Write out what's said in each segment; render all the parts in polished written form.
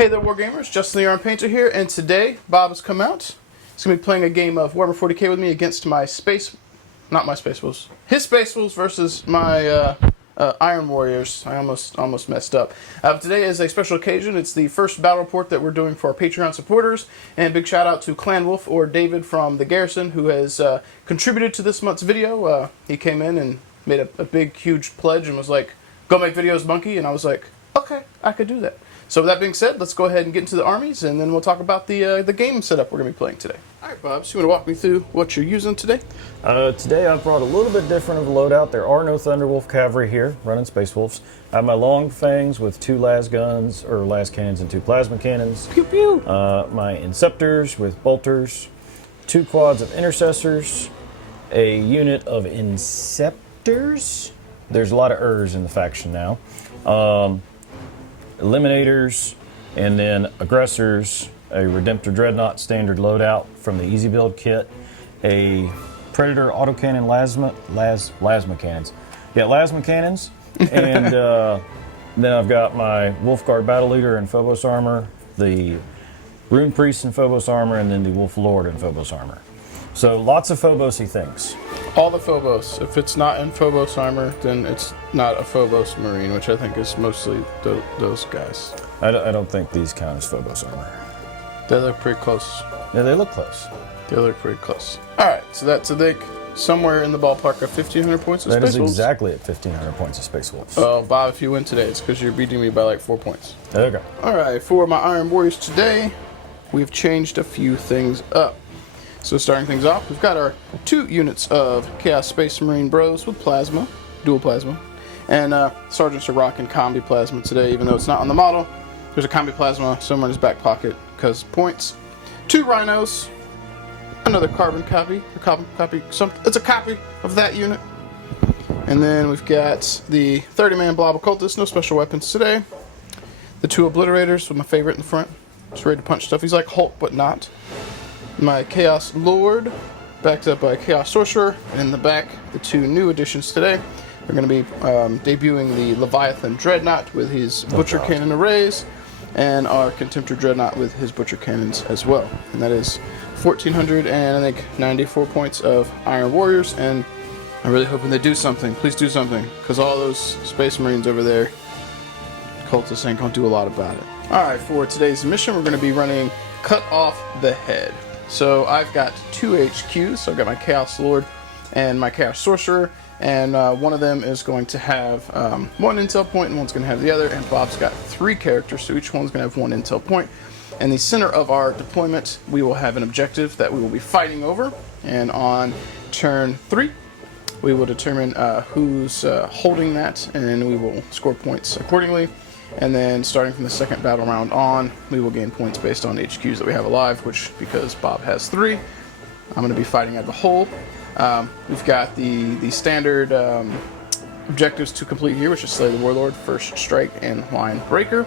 Hey there, Wargamers. Justin the Arm Painter here, and today Bob has come out. He's going to be playing a game of Warhammer 40k with me against my Space Wolves. His Space Wolves versus my Iron Warriors. I almost messed up. Today is a special occasion. It's the first battle report that we're doing for our Patreon supporters, and big shout out to Clan Wolf, or David from the Garrison, who has contributed to this month's video. He came in and made a big, huge pledge and was like, "Go make videos, monkey," and I was like, okay, I could do that. So with that being said, let's go ahead and get into the armies, and then we'll talk about the game setup we're going to be playing today. All right, Bob, so you want to walk me through what you're using today? Today I've brought a little bit different of a loadout. There are no Thunderwolf cavalry here, running Space Wolves. I have my long fangs with 2 las guns, or las cannons and 2 plasma cannons. Pew pew! My Inceptors with bolters, 2 quads of intercessors, a unit of Inceptors. There's a lot of Ers in the faction now. Eliminators, and then aggressors, a Redemptor Dreadnought standard loadout from the Easy Build kit, a Predator autocannon lasma cannons. Yeah, lasma cannons, and then I've got my Wolfguard Battle Leader in Phobos armor, the Rune Priest in Phobos armor, and then the Wolf Lord in Phobos armor. So lots of Phobos-y things. All the Phobos. If it's not in Phobos armor, then it's not a Phobos Marine, which I think is mostly those guys. I don't think these count as Phobos armor. They look pretty close. Yeah, they look close. They look pretty close. Alright, so that's, I think, somewhere in the ballpark of 1,500 points of Space Wolves. That is exactly at 1,500 points of Space Wolves. Oh, Bob, if you win today, it's because you're beating me by like 4 points. There you go. Alright, for my Iron Warriors today, we've changed a few things up. So starting things off, we've got our 2 units of Chaos Space Marine Bros with plasma, dual plasma, and Sergeants are rocking combi plasma today, even though it's not on the model. There's a combi plasma somewhere in his back pocket because points. 2 Rhinos, another carbon copy, it's a copy of that unit. And then we've got the 30-man Blob Occultist, no special weapons today. The 2 Obliterators with my favorite in the front, just ready to punch stuff. He's like Hulk, but not. My Chaos Lord, backed up by Chaos Sorcerer, and in the back, the 2 new additions today. We're going to be debuting the Leviathan Dreadnought with his Butcher Cannon arrays, and our Contemptor Dreadnought with his Butcher Cannons as well. And that is 1,494 points of Iron Warriors, and I'm really hoping they do something. Please do something, because all those Space Marines over there, cultists ain't going to do a lot about it. Alright, for today's mission, we're going to be running Cut Off the Head. So I've got 2 HQs, so I've got my Chaos Lord and my Chaos Sorcerer, and one of them is going to have 1 intel point and one's going to have the other, and Bob's got 3 characters, so each one's going to have 1 intel point. In the center of our deployment, we will have an objective that we will be fighting over, and on turn 3, we will determine who's holding that, and we will score points accordingly. And then starting from the second battle round on, we will gain points based on HQs that we have alive, which, because Bob has 3, I'm going to be fighting out of the hole. We've got the standard objectives to complete here, which is Slay the Warlord, First Strike, and Line Breaker.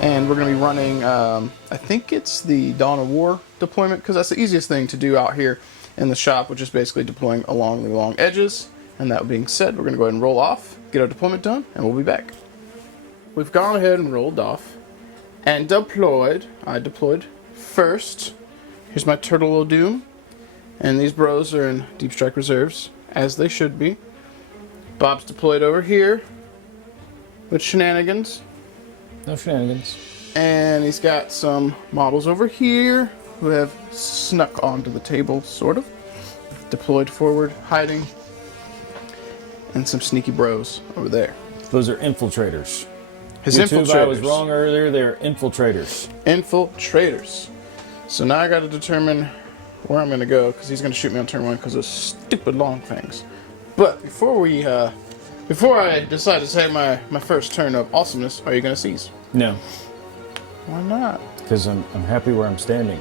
And we're going to be running, I think it's the Dawn of War deployment, because that's the easiest thing to do out here in the shop, which is basically deploying along the long edges. And that being said, we're going to go ahead and roll off, get our deployment done, and we'll be back. We've gone ahead and rolled off and deployed. I deployed first. Here's my Turtle of Doom, and these bros are in Deep Strike reserves, as they should be. Bob's deployed over here with shenanigans. No shenanigans. And he's got some models over here who have snuck onto the table, sort of. Deployed forward, hiding. And some sneaky bros over there. Those are infiltrators. His YouTube, infiltrators. I was wrong earlier, they're infiltrators. Infiltrators. So now I got to determine where I'm going to go, because he's going to shoot me on turn 1 because of stupid long fangs. But before I decide to say my first turn of awesomeness, are you going to seize? No. Why not? Because I'm happy where I'm standing.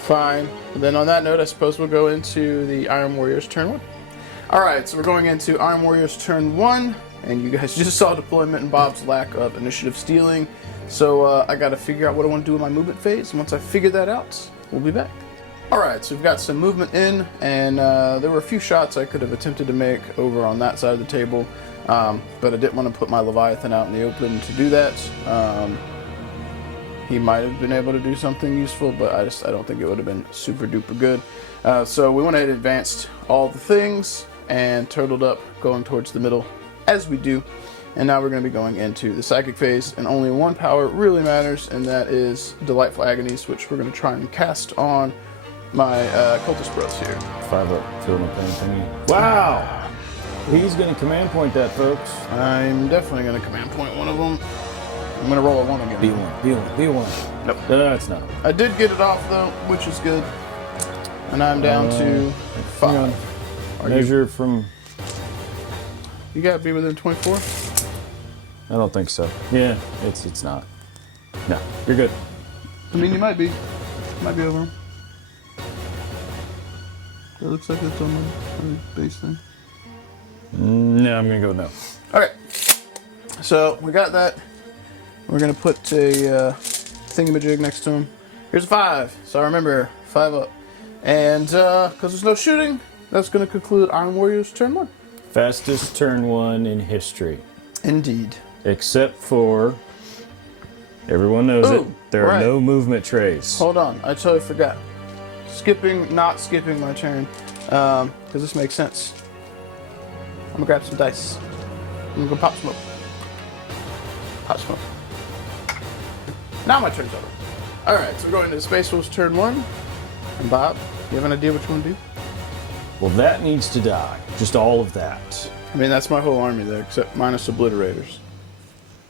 Fine. Then on that note, I suppose we'll go into the Iron Warriors turn 1. Alright, so we're going into Iron Warriors turn 1. And you guys just saw deployment and Bob's lack of initiative stealing. So I got to figure out what I want to do in my movement phase. And once I figure that out, we'll be back. Alright, so we've got some movement in, and there were a few shots I could have attempted to make over on that side of the table. But I didn't want to put my Leviathan out in the open to do that. he might have been able to do something useful, but I don't think it would have been super duper good. So we went ahead and advanced all the things and turtled up, going towards the middle as we do. And now we're going to be going into the psychic phase, and only one power really matters, and that is Delightful Agonies, which we're going to try and cast on my cultist bros here. 5 up, feel no pain from you. Wow! He's going to command point that, folks. I'm definitely going to command point one of them. I'm going to roll a 1 again. B1. Nope. That's not. I did get it off, though, which is good. And I'm down to 5. Measure from... You got to be within 24? I don't think so. Yeah, it's not. No, you're good. I mean, you might be. Might be over. It looks like it's on the base thing. No, I'm gonna go with no. Okay. So we got that. We're gonna put a thingamajig next to him. Here's a 5. So remember, 5 up. And because there's no shooting, that's gonna conclude Iron Warriors turn 1. Fastest turn 1 in history. Indeed. Except for, everyone knows it, there are no movement trays. Hold on, I totally forgot. Not skipping my turn, because this makes sense. I'm gonna grab some dice. I'm gonna go pop smoke. Pop smoke. Now my turn's over. Alright, so we're going into Space Wolves turn 1. And Bob, you have an idea what you want to do? Well, that needs to die. Just all of that. I mean, that's my whole army there, except minus obliterators.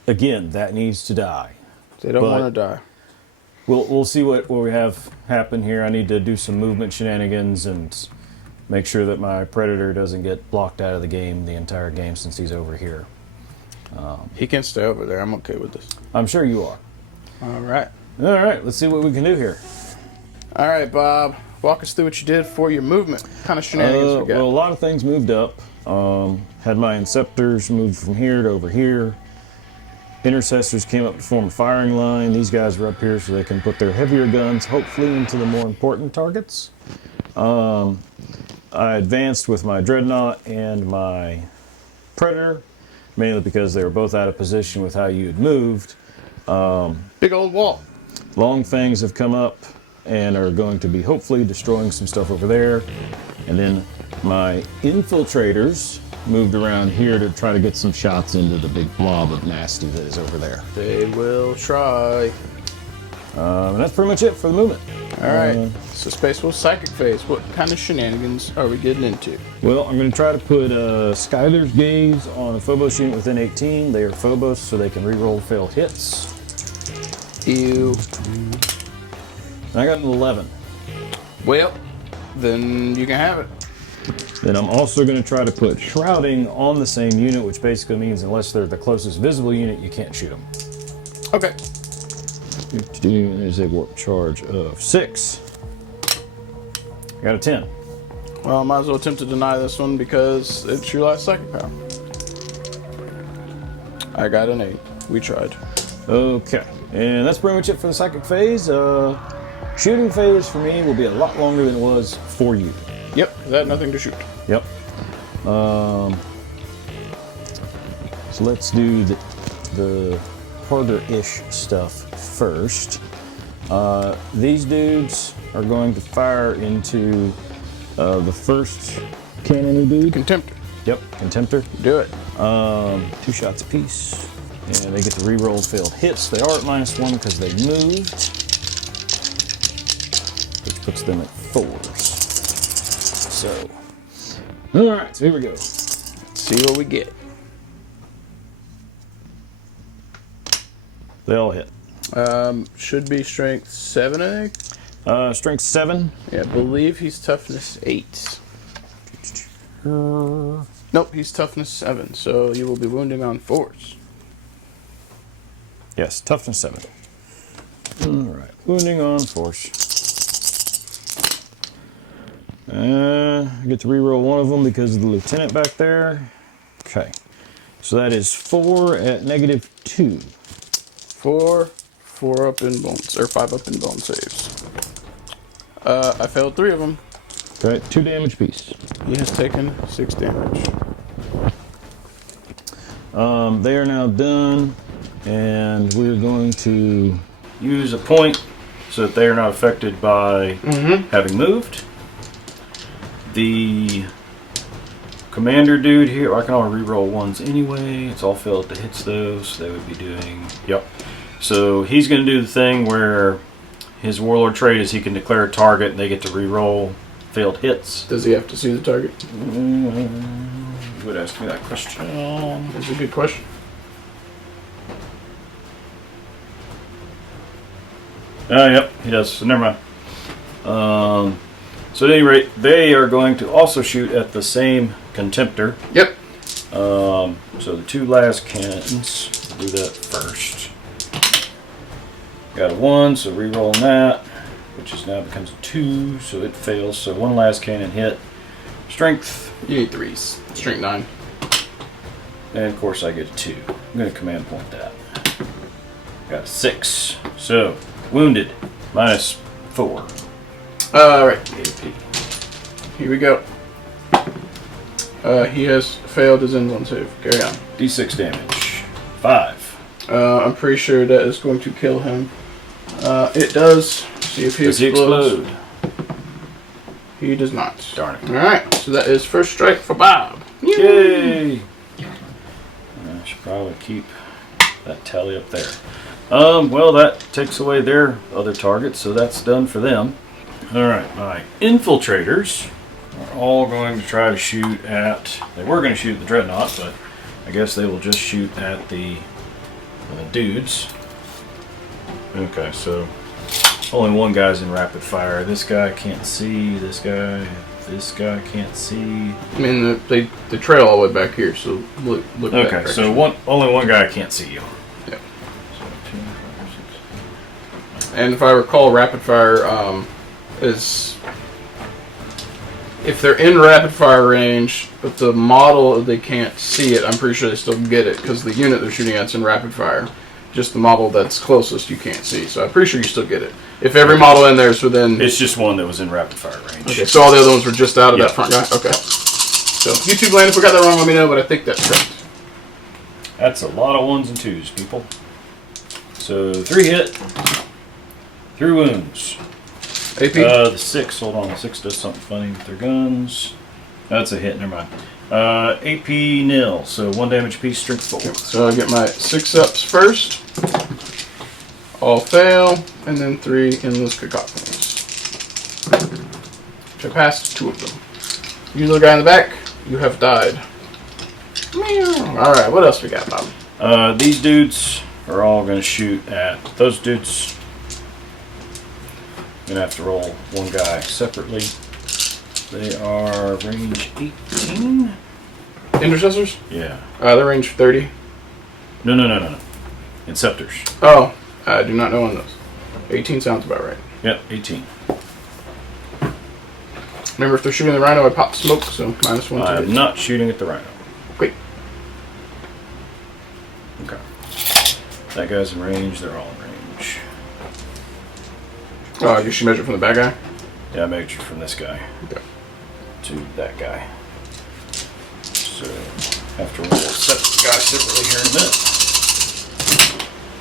Again, that needs to die. They don't want to die. We'll see what we have happen here. I need to do some movement shenanigans and make sure that my predator doesn't get blocked out of the game the entire game since he's over here. He can stay over there. I'm okay with this. I'm sure you are. All right. All right, let's see what we can do here. All right, Bob. Walk us through what you did for your movement. What kind of shenanigans we got? Well, a lot of things moved up. Had my Inceptors moved from here to over here. Intercessors came up to form a firing line. These guys were up here so they can put their heavier guns, hopefully, into the more important targets. I advanced with my Dreadnought and my Predator, mainly because they were both out of position with how you had moved. Big old wall. Long Fangs have come up and are going to be hopefully destroying some stuff over there. And then my Infiltrators moved around here to try to get some shots into the big blob of nasty that is over there. They will try. And that's pretty much it for the movement. All right. So Space Wolf Psychic Phase. What kind of shenanigans are we getting into? Well, I'm going to try to put Skylar's Gaze on a Phobos unit within 18. They are Phobos, so they can reroll failed hits. Ew. And I got an 11. Well, then you can have it. Then I'm also going to try to put Shrouding on the same unit, which basically means unless they're the closest visible unit, you can't shoot them. Okay. There's a warp charge of 6. I got a 10. Well, I might as well attempt to deny this one because it's your last psychic power. I got an 8. We tried. Okay. And that's pretty much it for the psychic phase. Shooting phase for me will be a lot longer than it was for you. Yep, because I had nothing to shoot. Yep. So let's do the harder-ish stuff first. These dudes are going to fire into the first cannon dude. Contemptor. Yep, Contemptor. Do it. 2 shots apiece. And they get to reroll failed hits. They are at -1 because they moved, which puts them at 4s. So, all right, so here we go. Let's see what we get. They all hit. Should be strength 7, I think. Strength 7. Yeah, I believe he's toughness 8. Nope, he's toughness 7, so you will be wounding on 4s. Yes, toughness 7. All right, wounding on 4s. I get to reroll one of them because of the lieutenant back there. Okay, so that is 4 at -2. 4 up in bones, or 5 up in bone saves. I failed 3 of them. Okay, 2 damage piece. He has taken 6 damage. They are now done, and we're going to use a point so that they are not affected by having moved. The commander dude here, I can only reroll ones anyway. It's all failed to hits though, so they would be doing, yep. So he's going to do the thing where his warlord trait is he can declare a target and they get to reroll failed hits. Does he have to see the target? You would ask me that question. That's a good question. Yep, he does. So never mind. So at any rate, they are going to also shoot at the same contemptor. Yep. So the 2 last cannons, we'll do that first. Got a 1, so re-rolling that, which is now becomes a 2, so it fails. So 1 last cannon hit. Strength. You need 3s. Strength 9. And of course I get a 2. I'm going to command point that. Got a 6. So, wounded. -4. Alright. AP. Here we go. He has failed his end zone save. Carry on. D6 damage. 5. I'm pretty sure that is going to kill him. It does. See if he Does he explodes. explode? He does not. Darn it. Alright, so that is first strike for Bob. Yay! I should probably keep that tally up there. Well, that takes away their other targets, so that's done for them. Alright, my infiltrators are all going to try to shoot at... They were going to shoot at the Dreadnought, but I guess they will just shoot at the dudes. Okay, so only one guy's in rapid fire. This guy can't see. This guy can't see. I mean, they trail all the way back here, so look Okay, back so only one guy can't see you. Yep. And if I recall, rapid fire is... If they're in rapid fire range, but the model, they can't see it, I'm pretty sure they still get it, because the unit they're shooting at's in rapid fire. Just the model that's closest you can't see, so I'm pretty sure you still get it. If every model in there is within... It's just one that was in rapid fire range. Okay, so all the other ones were just out of that front guy? Okay. So, YouTube land, if we got that wrong, let me know, but I think that's correct. That's a lot of 1s and 2s, people. So, 3 hit. 3 wounds. AP? The 6, hold on, the 6 does something funny with their guns. That's a hit, never mind. AP nil, so 1 damage piece, strength 4. So I get my 6-ups first. All fail, and then 3 endless cacophonies. Which I passed 2 of them. You little guy in the back, you have died. Alright, what else we got, Bob? These dudes are all going to shoot at those dudes. I'm going to have to roll one guy separately. They are range 18. Intercessors? Yeah. They're range 30. No. Inceptors. Oh, I do not know on those. 18 sounds about right. Yep, 18. Remember, if they're shooting the rhino, I pop smoke, so -1 to I'm hit. not shooting at the rhino. Wait. Okay. That guy's in range. They're all in range. Oh, I guess you measure from the bad guy? Yeah, I measured from this guy Okay. to that guy. So, have to roll set the guy separately here in a minute.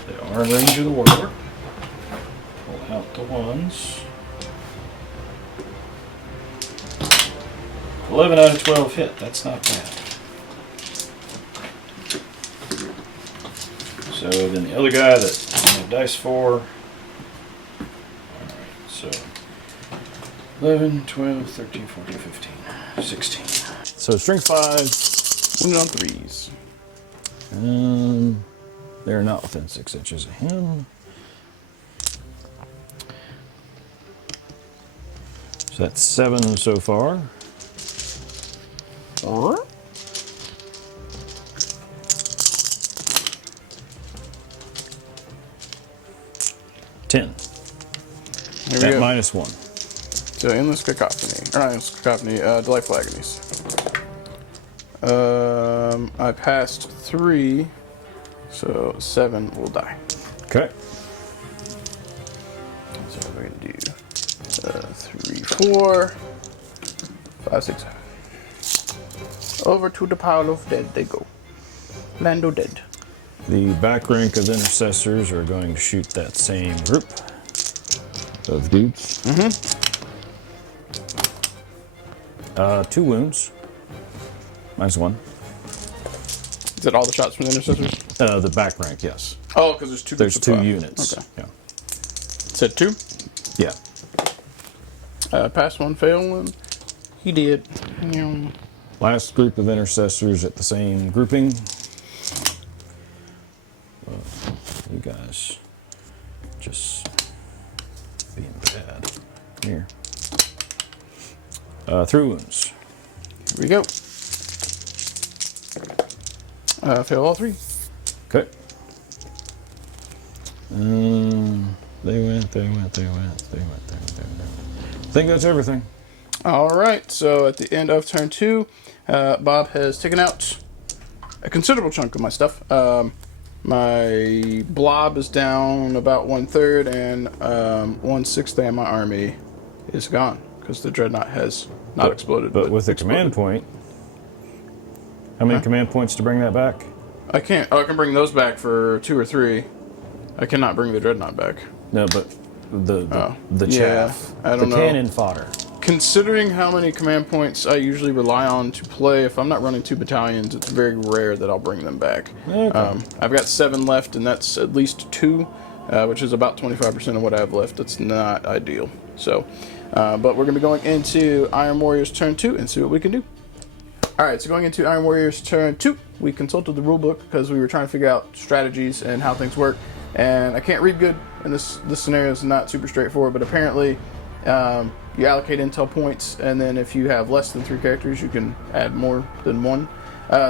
They are in range of the warlord. Pull out the 1s. 11 out of 12 hit. That's not bad. So then the other guy that I have dice for. Alright, so 11, 12, 13, 14, 15, 16. So strength 5. Wounded on 3s. They're not within 6 inches of him. So that's 7 so far. 10. Here we At go. -1. So, endless cacophony. Or not endless cacophony, delightful agonies. I passed 3, so 7 will die. Okay. So we're going to do 3, 4, 5, 6, 7. Over to the pile of dead they go. Lando dead. The back rank of intercessors are going to shoot that same group of dudes. 2 wounds. -1. Is that all the shots from the intercessors? The back rank, yes. Oh, because there's 2 groups There's of 2 five. units. Okay. Yeah. Said 2? Yeah. Pass 1, fail 1. He did. Last group of intercessors at the same grouping. You guys just being bad. Here. 3 wounds. Here we go. Fail all 3. Okay. They went. I think that's everything. All right, so at the end of turn 2, Bob has taken out a considerable chunk of my stuff. My blob is down about 1/3, and 1/6 of my army is gone because the dreadnought has not exploded. But with the command point, how many command points to bring that back? I can't. Oh, I can bring those back for 2 or 3. I cannot bring the dreadnought back. No, but the Yeah, chaff, I don't know. the cannon fodder. Considering how many command points I usually rely on to play, if I'm not running 2 battalions, it's very rare that I'll bring them back. Okay. I've got 7 left, and that's at least 2, which is about 25% of what I have left. That's not ideal. So, but we're going to be going into Iron Warriors turn 2 and see what we can do. Alright, so going into Iron Warriors turn 2, we consulted the rulebook because we were trying to figure out strategies and how things work. And I can't read good, and this scenario is not super straightforward, but apparently you allocate intel points, and then if you have less than 3 characters, you can add more than 1.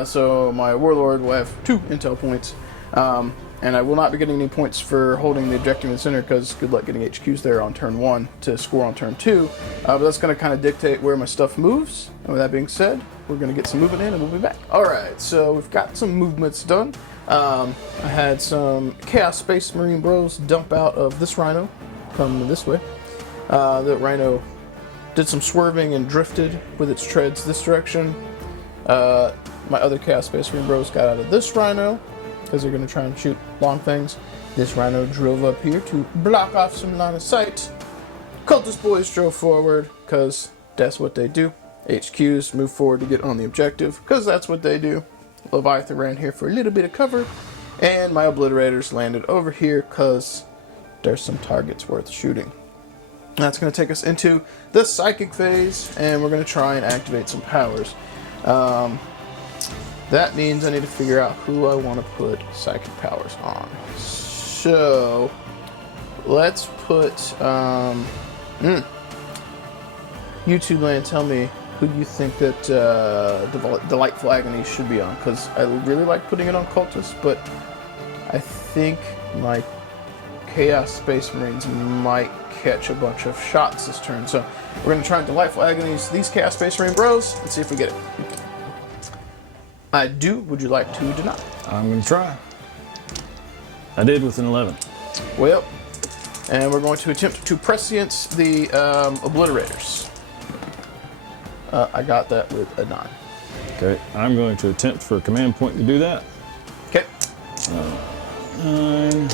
So my warlord will have 2 intel points, and I will not be getting any points for holding the objective in the center because good luck getting HQs there on turn 1 to score on turn 2. But that's going to kind of dictate where my stuff moves. And with that being said, we're going to get some movement in and we'll be back. Alright, so we've got some movements done. I had some Chaos Space Marine bros dump out of this rhino, come this way. The rhino did some swerving and drifted with its treads this direction. My other Chaos Space Marine bros got out of this rhino because they're going to try and shoot long things. This rhino drove up here to block off some line of sight. Cultist boys drove forward because that's what they do. HQs move forward to get on the objective because that's what they do. Leviathan ran here for a little bit of cover, and my obliterators landed over here because there's some targets worth shooting. That's going to take us into the psychic phase, and we're going to try and activate some powers. That means I need to figure out who I want to put psychic powers on. So let's put YouTube land. Tell me who you think that Delightful Agony should be on, because I really like putting it on Cultists, but I think my Chaos Space Marines might catch a bunch of shots this turn. So we're going to try Delightful Agonies these Chaos Space Marine bros and see if we get it. I do. Would you like to deny? I'm going to try. I did with an 11. Well, and we're going to attempt to prescience the Obliterators. I got that with a 9. Okay, I'm going to attempt for a command point to do that. Okay. 9.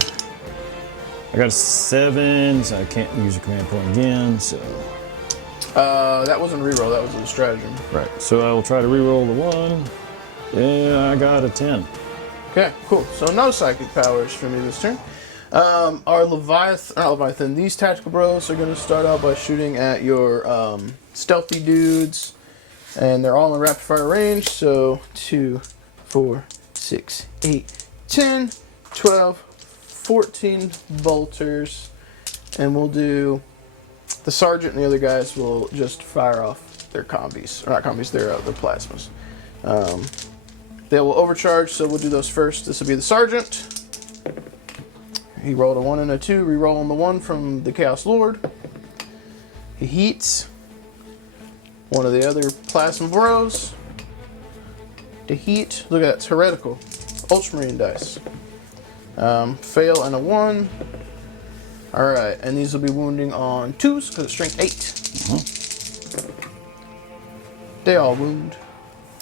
I got a 7, so I can't use a command point again, so... That wasn't a reroll, that was a stratagem. Right, so I will try to reroll the 1. Yeah, I got a 10. Okay, cool. So no psychic powers for me this turn. Our Leviathan, these tactical bros are going to start out by shooting at your stealthy dudes, and they're all in rapid fire range. So 2, 4, 6, 8, 10, 12, 14 bolters, and we'll do the sergeant and the other guys will just fire off their combis, or not combis, their plasmas. They will overcharge, so we'll do those first. This will be the sergeant. He rolled a 1 and a 2, reroll on the 1 from the Chaos Lord. He heats one of the other plasma bros. To heat, look at that, it's heretical. Ultramarine dice. Fail and a 1. Alright, and these will be wounding on 2s because it's strength 8. They all wound.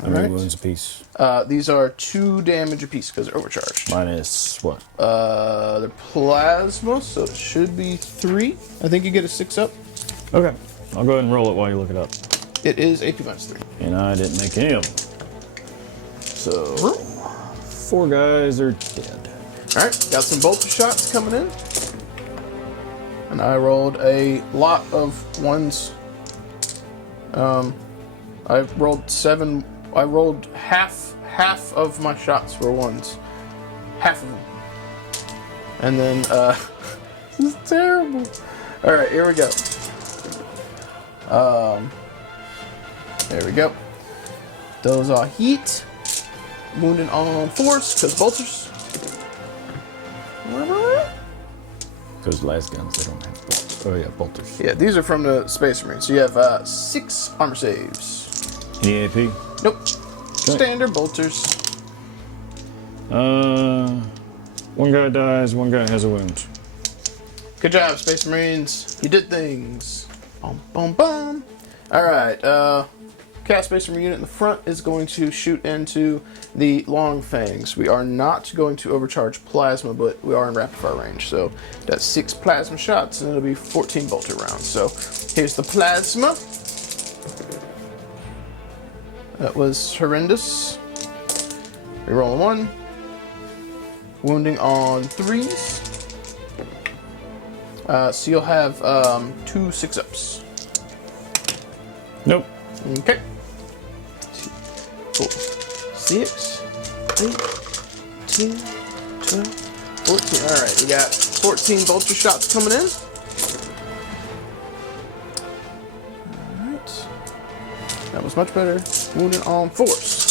How many Alright. wounds apiece? These are 2 damage apiece because they're overcharged. Minus what? They're plasma, so it should be 3. I think you get a 6 up. Okay. I'll go ahead and roll it while you look it up. It is AP minus 3. And I didn't make any of them. So, 4 guys are dead. Alright, got some bolter shots coming in. And I rolled a lot of 1s. I rolled 7. I rolled half of my shots were 1s. Half of them. And then, this is terrible. Alright, here we go. There we go. Those are heat. Wounding on force, because bolters. Those last guns, they don't have bolters. Oh yeah, bolters. Yeah, these are from the Space Marines. So you have 6 armor saves. Any AP? Nope. Okay. Standard bolters. 1 guy dies, 1 guy has a wound. Good job, Space Marines. You did things. Bum, bum, bum. Alright, Cat Space Marine unit in the front is going to shoot into the Long Fangs. We are not going to overcharge plasma, but we are in rapid fire range. So that's 6 plasma shots, and it'll be 14 bolter rounds. So here's the plasma. That was horrendous. Reroll 1. Wounding on 3s. So you'll have 2 6-ups. Nope. Okay. 2, 4, 6, 8, 10, 12, 14. Alright, we got 14 bolter shots coming in. Alright. That was much better. Wounding on force.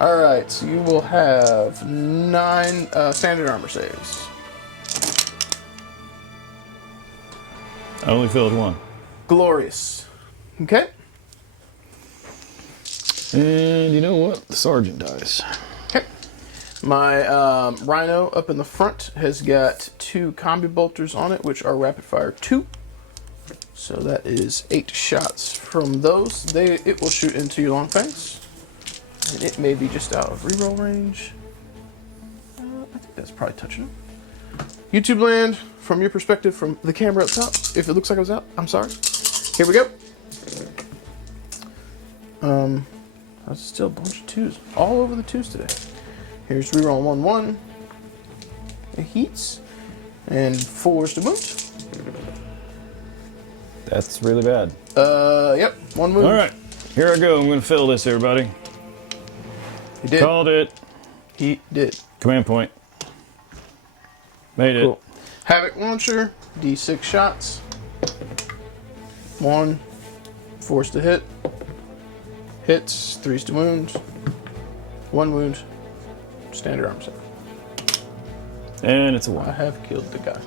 Alright, so you will have 9 standard armor saves. I only failed 1. Glorious. Okay. And you know what? The sergeant dies. Okay. My Rhino up in the front has got 2 combi bolters on it, which are rapid fire 2. So that is 8 shots from those. It will shoot into your Long Fangs. And it may be just out of reroll range. I think that's probably touching it. YouTube land, from your perspective, from the camera up top, if it looks like I was out, I'm sorry. Here we go. That's still a bunch of 2s. All over the 2s today. Here's reroll 1, 1. It heats. And 4s to wound. That's really bad. Yep, 1 wound. Alright, here I go. I'm going to fill this, everybody. He did. Called it. He did. Command point. Made it. Cool. Havoc launcher, D6 shots. 1, 4s to hit. Hits, 3s to wound. 1 wound. Standard armor save. And it's a I 1. have killed the guy.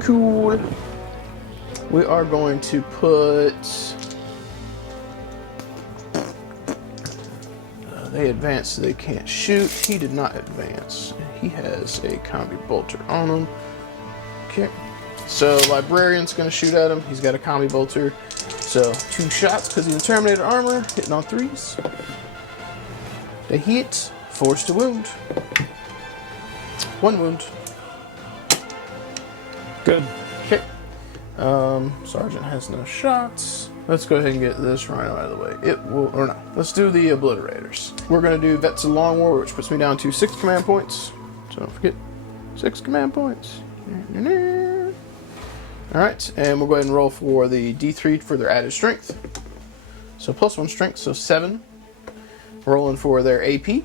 Cool. We are going to put... they advanced so they can't shoot. He did not advance. He has a combi bolter on him. Okay. So Librarian's going to shoot at him. He's got a combi bolter. So 2 shots because he's a Terminator armor. Hitting on 3s. They hit. 4s to wound. 1 wound. Good. Okay. Sergeant has no shots. Let's go ahead and get this Rhino out of the way. It will, or no. Let's do the Obliterators. We're going to do Vets of Long War, which puts me down to 6 command points. So don't forget, 6 command points. Alright, and we'll go ahead and roll for the D3 for their added strength. So +1 strength, so 7. Rolling for their AP,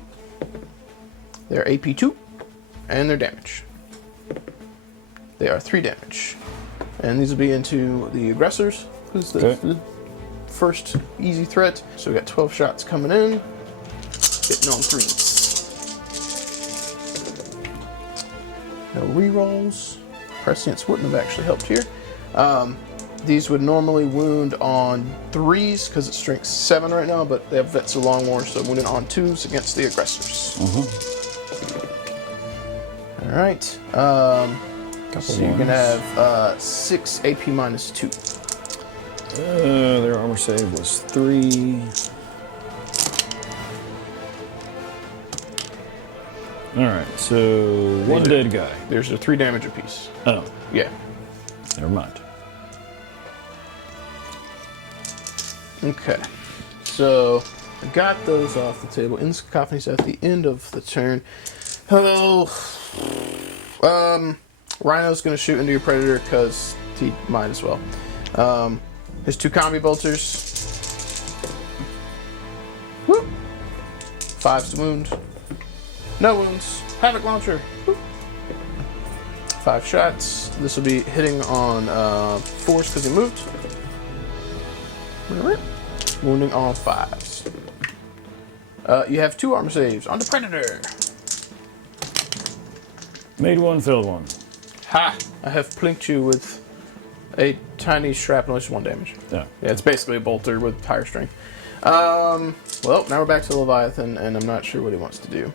their AP2, and their damage. They are 3 damage. And these will be into the aggressors, who's the first easy threat. So we got 12 shots coming in, hitting on 3s. No rerolls. Prescience wouldn't have actually helped here. These would normally wound on 3s because it's strength 7 right now, but they have Vets of Long War, so wounding on 2s against the aggressors. All right. So you're gonna have 6 AP minus 2. Their armor save was 3. Alright, so one dead guy. There's a 3 damage apiece. Oh, Yeah. never mind. Okay. So, I got those off the table. In cacophonies at the end of the turn. Hello. Rhino's going to shoot into your predator because he might as well. His 2 combi bolters. Whoop. 5's to wound. No wounds. Havoc launcher. Whoop. 5 shots. This will be hitting on force because he moved. Wounding on 5s. You have 2 armor saves on the predator. Made 1, failed 1. Ha! I have plinked you with a tiny shrapnel, just 1 damage. Yeah. Yeah, it's basically a bolter with higher strength. Well, now we're back to Leviathan, and I'm not sure what he wants to do.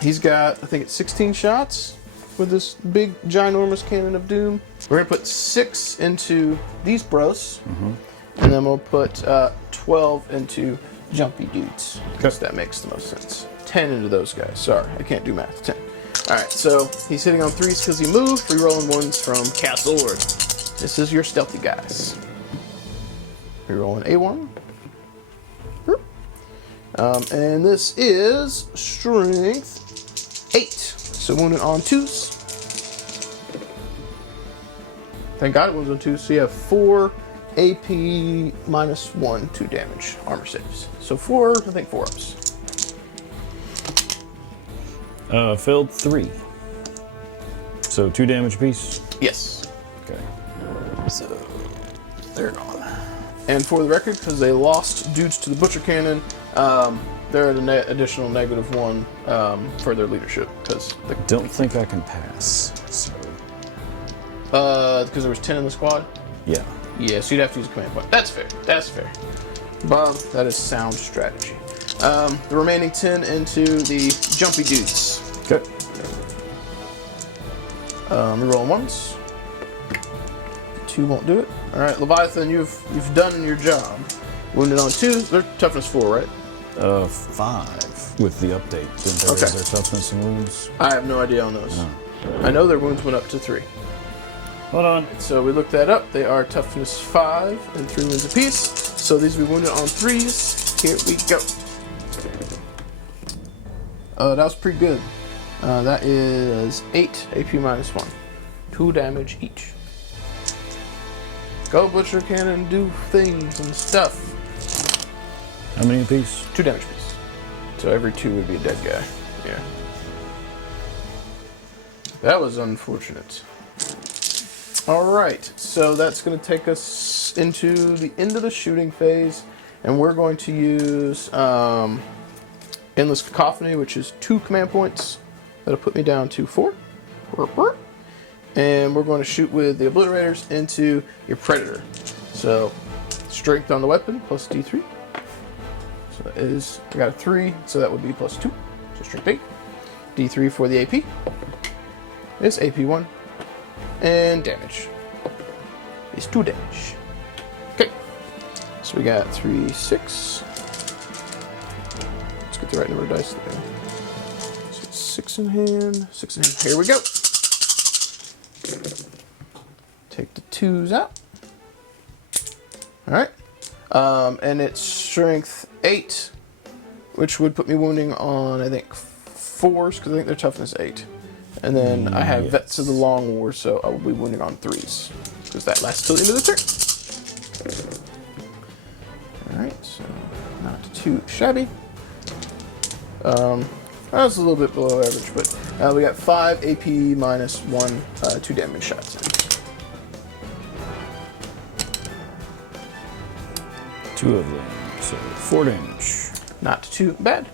He's got, I think it's 16 shots with this big, ginormous cannon of doom. We're going to put 6 into these bros, and then we'll put 12 into jumpy dudes, because that makes the most sense. 10 into those guys. Sorry, I can't do math. 10. Alright, so he's hitting on 3s because he moved. Rerolling 1s from Castle Lord. This is your stealthy guys. Rerolling A1. And this is strength 8. So wounded on 2s. Thank God it was on 2s. So you have 4 AP minus 1, 2 damage armor saves. So 4, I think 4 ups. Failed 3. So 2 damage apiece? Yes. Okay. So they're gone. And for the record, because they lost dudes to the Butcher Cannon, they're at an additional -1 for their leadership. Because Don't think I can pass. So. because there was 10 in the squad? Yeah. Yeah, so you'd have to use a command point. That's fair. That's fair. Bob, that is sound strategy. The remaining 10 into the jumpy dudes. Okay. Rerolling 1s. 2 won't do it. Alright, Leviathan, you've done your job. Wounded on 2s. They're toughness 4, right? 5 with the update. Didn't they raise their toughness and wounds? I have no idea on those. No. I know their wounds went up to 3. Hold on. So we looked that up. They are toughness 5 and 3 wounds apiece. So these will be wounded on 3s. Here we go. That was pretty good. That is 8 AP minus 1. 2 damage each. Go Butcher Cannon, do things and stuff. How many apiece? 2 damage piece. So every 2 would be a dead guy. Yeah. That was unfortunate. Alright, so that's going to take us into the end of the shooting phase. And we're going to use Endless Cacophony, which is 2 command points. That'll put me down to 4. And we're going to shoot with the Obliterators into your Predator. So, strength on the weapon, plus D3. So that is, I got a 3, so that would be plus 2. So strength 8. D3 for the AP. It's AP 1. And damage. It's 2 damage. Okay. So we got 3, 6. Let's get the right number of dice there. So 6 in hand. 6 in hand. Here we go. Take the 2s out. Alright. And it's strength 8, which would put me wounding on, I think, 4s, because I think they're toughness 8. And then I have Vets of the Long War, so I will be wounding on 3s, because that lasts till the end of the turn. Alright, so not too shabby. That was a little bit below average, but we got 5 AP minus 1, 2 damage shots in. 2 of them, so 4 damage. Not too bad.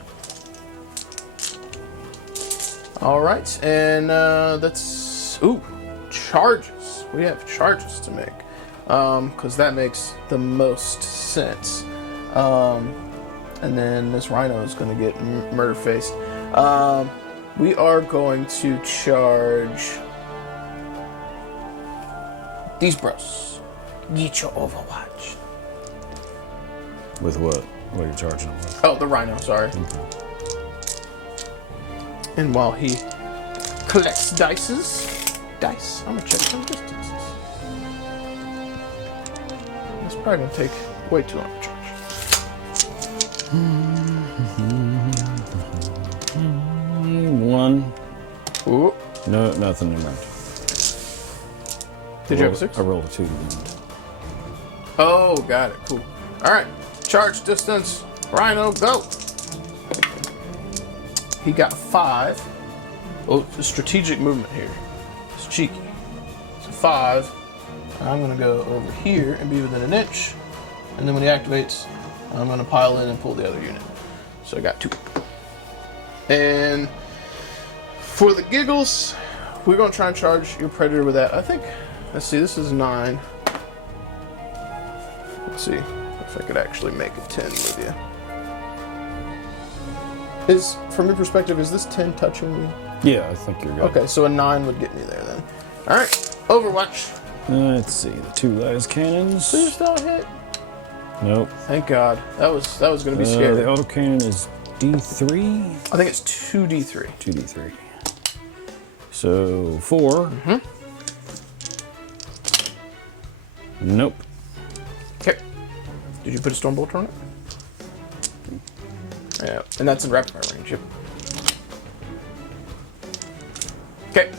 Alright, and that's... Ooh, charges. We have charges to make. Because that makes the most sense. And then this Rhino is going to get murder-faced. We are going to charge these bros. Get your Overwatch. With what? What are you charging him with? Oh, the Rhino, sorry. And while he collects dice, I'm gonna check some distances. It's probably gonna take way too long to charge. One. Ooh. No, nothing in mind. Did you have a 6? I rolled a 2 to wound. Oh, got it. Cool. All right. Charge distance. Rhino, go. He got 5. Oh, the strategic movement here. It's cheeky. So 5. I'm going to go over here and be within an inch. And then when he activates, I'm going to pile in and pull the other unit. So I got 2. And for the giggles, we're going to try and charge your Predator with that. I think, let's see, this is 9. Let's see if I could actually make a 10 with you. From your perspective, is this 10 touching you? Yeah, I think you're good. Okay, so a 9 would get me there then. All right, Overwatch. Let's see, the 2 las cannons. Please don't hit. Nope. Thank God. That was going to be scary. The autocannon is D3. I think it's 2d3. 2d3. So 4. Nope. Okay. Did you put a Stormbolt on it? Yeah, and that's in rapid fire range. Yep. Okay.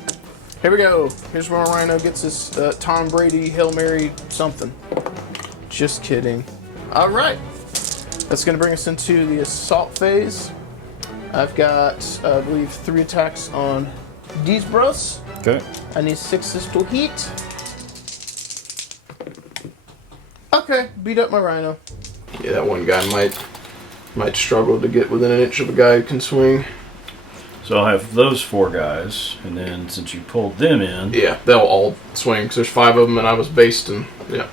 Here we go. Here's where Rhino gets his Tom Brady Hail Mary something. Just kidding. All right. That's going to bring us into the assault phase. I've got, I believe, 3 attacks on these bros. Okay. I need 6s to hit. Okay, beat up my Rhino. Yeah, that one guy might struggle to get within an inch of a guy who can swing. So I'll have those 4 guys, and then since you pulled them in... Yeah, they'll all swing, because there's 5 of them, and I was based, and yeah.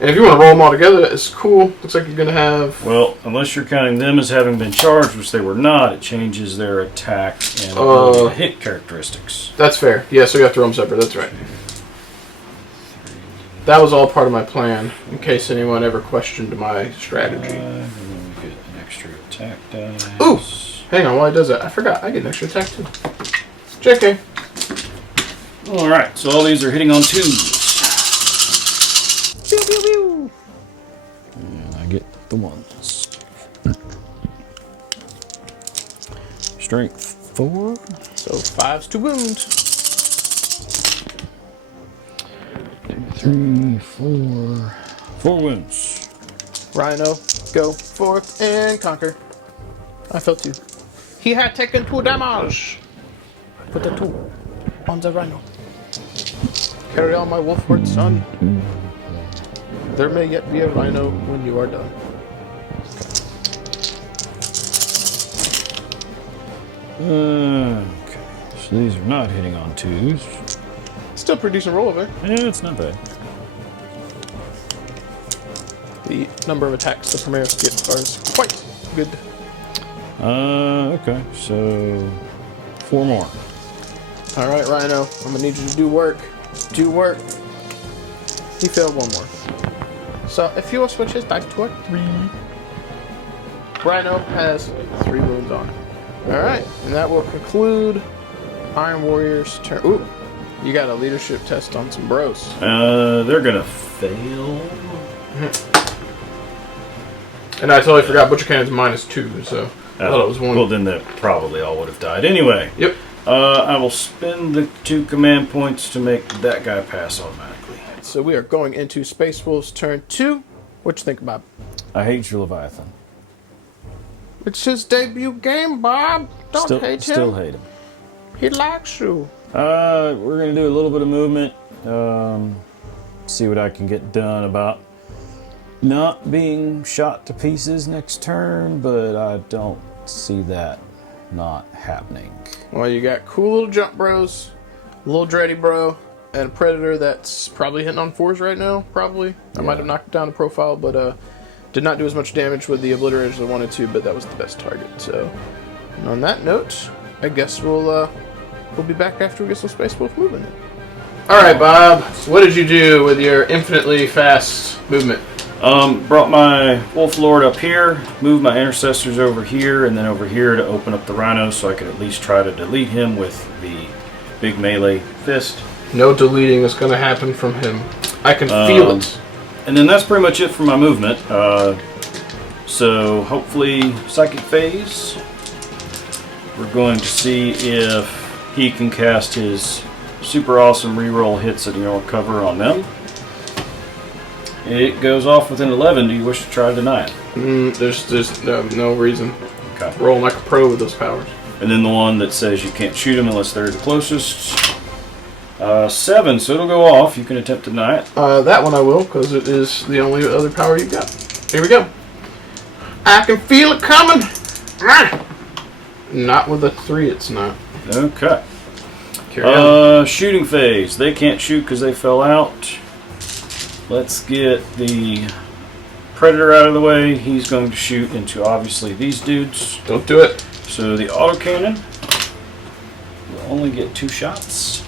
And if you want to roll them all together, it's cool. Looks like you're going to have... Well, unless you're counting them as having been charged, which they were not, it changes their attack and hit characteristics. That's fair. Yeah, so you have to roll them separate. That's right. That was all part of my plan, in case anyone ever questioned my strategy. And then we get an extra attack dice. Ooh! Hang on, while he does that, I forgot. I get an extra attack, too. JK. Alright, so all these are hitting on 2s. Pew, pew, pew. And I get the 1s. Strength 4. So 5s to wound. 2, 3, 4. 4 wounds. Rhino, go forth and conquer. I felt 2. He had taken 2 damage. Put the 2 on the Rhino. Carry on, my wolfward son. There may yet be a Rhino when you are done. Okay, so these are not hitting on 2s. Still pretty decent roll over. Yeah, it's not bad. The number of attacks the Primaris get are quite good. Okay, so 4 more. All right, Rhino, I'm gonna need you to do work. Do work. He failed 1 more. So if you will switch his dice to a 3, Rhino has 3 wounds on it. All right, and that will conclude Iron Warrior's turn. Ooh, you got a leadership test on some bros. They're gonna fail. And I totally forgot Butcher Cannon's -2, so I thought it was 1. Well, then that probably all would have died anyway. Yep. I will spend the 2 command points to make that guy pass automatically. So we are going into Space Wolf's turn 2. What you think, Bob? I hate your Leviathan. It's his debut game, Bob. Don't hate him. Still hate him. He likes you. We're gonna do a little bit of movement. See what I can get done about not being shot to pieces next turn, but I don't see that not happening. Well, you got cool little jump bros, a little dready bro, and a predator that's probably hitting on 4s right now. Probably. I might have knocked down the profile, but did not do as much damage with the obliterator as I wanted to. But that was the best target. So, and on that note, I guess we'll be back after we get some Space Wolf moving. All right, Bob. What did you do with your infinitely fast movement? Brought my Wolf Lord up here, moved my intercessors over here, and then over here to open up the Rhino so I could at least try to delete him with the big melee fist. No deleting is going to happen from him. I can feel it. And then that's pretty much it for my movement. So hopefully Psychic Phase. We're going to see if he can cast his super awesome reroll hits and you'll cover on them. It goes off with an 11. Do you wish to try to deny it? There's no reason. Okay. Rolling like a pro with those powers. And then the one that says you can't shoot him unless they're the closest. 7, so it'll go off. You can attempt to deny it. That one I will, because it is the only other power you've got. Here we go. I can feel it coming. Not with a 3, it's not. Okay. Carry on. Shooting Phase. They can't shoot because they fell out. Let's get the Predator out of the way. He's going to shoot into obviously these dudes. Don't do it. So the autocannon will only get 2 shots.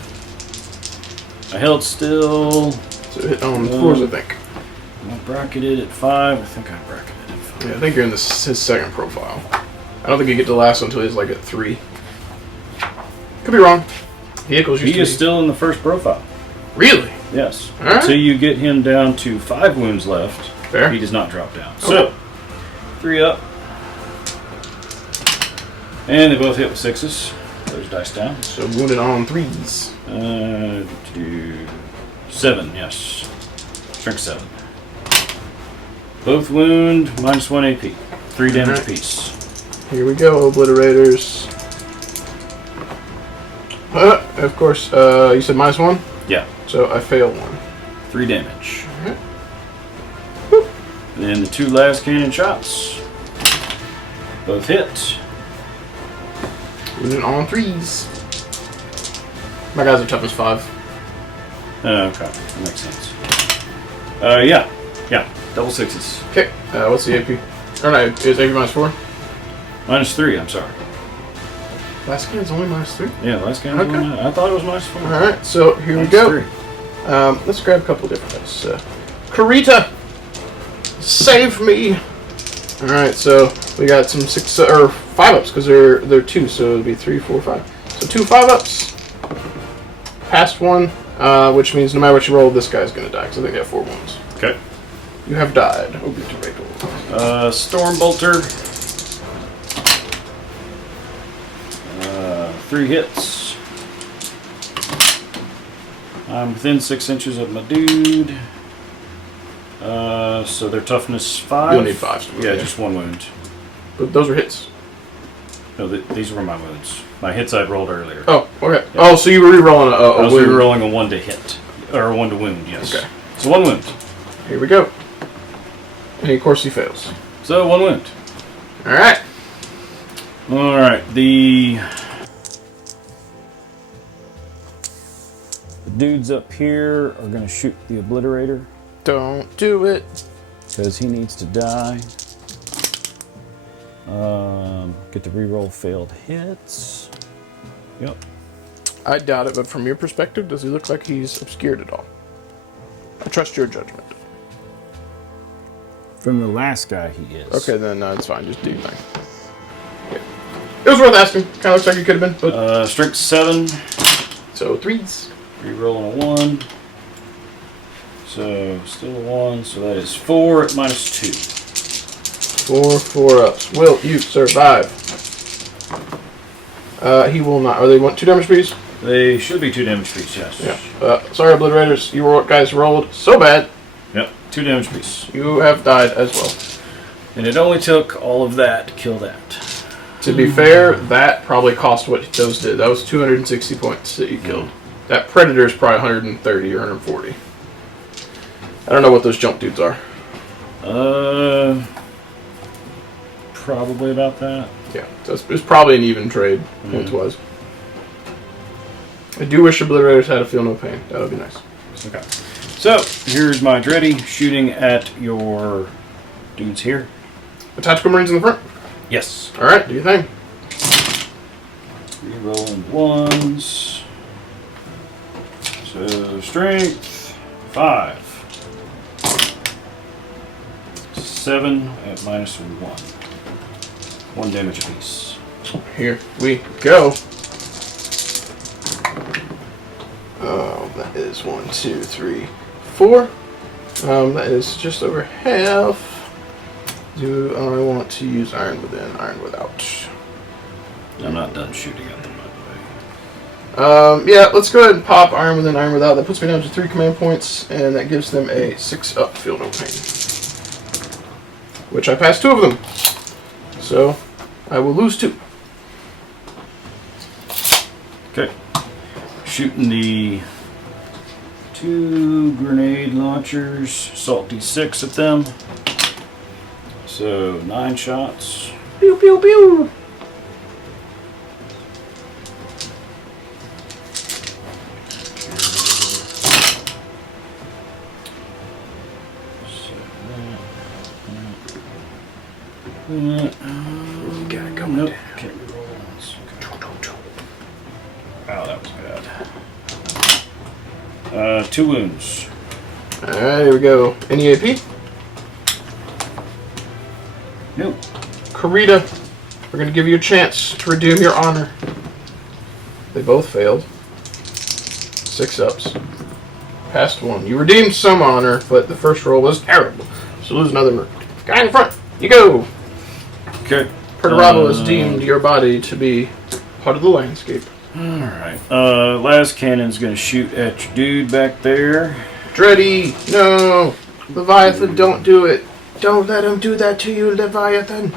I held still. So hit on 4s, I think. I bracketed at 5. I think I bracketed at 5. Yeah, I think you're in his second profile. I don't think you get to the last one until he's like at 3. Could be wrong. Vehicles used He to is be. still in the first profile. Really? Yes. All right. Until you get him down to 5 wounds left, Fair. he does not drop down. Cool. So, 3 up. And they both hit with 6s. Those dice down. So wounded on 3s. 2, 7, yes. Strength 7. Both wound, -1 AP. 3 damage Alright. apiece. Here we go, obliterators. Of course, you said -1? Yeah, So I fail 1. 3 damage. Alright. Then the 2 last cannon shots. Both hit. Wounded on 3s. My guys are tough as 5. Okay, that makes sense. Yeah, double 6s. Okay, what's the AP? Or no, is AP -4? -3, I'm sorry. Last game is only -3. Yeah, last cannon. Okay. I thought it was -4. Alright, so here we go. Let's grab a couple different dice. Karita! Save me! Alright, so we got some 6 or 5-ups because they're 2, so it'll be 3, 4, 5. So 2 5-ups. Passed 1, which means no matter what you roll, this guy's gonna die because I think they have 4 wounds. Okay. You have died. Obliterator. Stormbolter. 3 hits. I'm within 6 inches of my dude. So their toughness 5. You'll need 5. Yeah, just 1 wound. But those are hits. No, these were my wounds. My hits I'd rolled earlier. Oh, okay. Yeah. Oh, so you were re-rolling I a was wound. re-rolling a 1 to hit. Or a 1 to wound, yes. Okay. So 1 wound. Here we go. And of course he fails. So 1 wound. Alright. Alright, the dudes up here are going to shoot the Obliterator Don't do it. because he needs to die. Get to reroll failed hits. Yep. I doubt it, but from your perspective, does he look like he's obscured at all? I trust your judgment. From the last guy, he is. Okay, then it's fine. Just do your thing. Yeah. It was worth asking. Kind of looks like it could have been, but Strength 7. so 3s. Rerolling a 1. So still a 1. So that is 4 at -2. 4 4-ups. Will you survive? He will not. Are they 2 damage piece? They should be 2 damage piece, yes. Yeah. Sorry, Obliterators. You guys rolled so bad. Yep, 2 damage piece. You have died as well. And it only took all of that to kill that. To be fair, that probably cost what those did. That was 260 points that you killed. That Predator is probably 130 or 140. I don't know what those jump dudes are. Probably about that. Yeah, so it's probably an even trade, points-wise. I do wish Obliterators had a feel no pain. That would be nice. Okay. So, here's my Dreddy shooting at your dudes here. The Tactical Marines in the front. Yes. Alright, do your thing. Rerolling 1s. So So strength 5. 7 at -1. 1 damage apiece. Here we go. Oh, that is 1, 2, 3, 4. That is just over half. Do I want to use iron within, iron without? I'm not done shooting at them, by the way. Yeah, let's go ahead and pop iron within, iron without. That puts me down to 3 command points, and that gives them a 6-up field opening. Which I passed 2 of them. So, I will lose 2. Okay. Shooting the 2 grenade launchers, salt D6 at them. So 9 shots. Pew, pew, pew. Gotta go. Nope. Can't roll. Wow, that was bad. 2 wounds. Alright, here we go. Any AP? Nope. Karita, we're going to give you a chance to redeem your honor. They both failed. 6 ups. Passed 1. You redeemed some honor, but the first roll was terrible. So lose another move. Guy in front, you go! Okay. Perturabo has deemed your body to be part of the landscape. Alright. Las Cannon's gonna shoot at your dude back there. Dreddy, no! Leviathan, don't do it. Don't let him do that to you, Leviathan.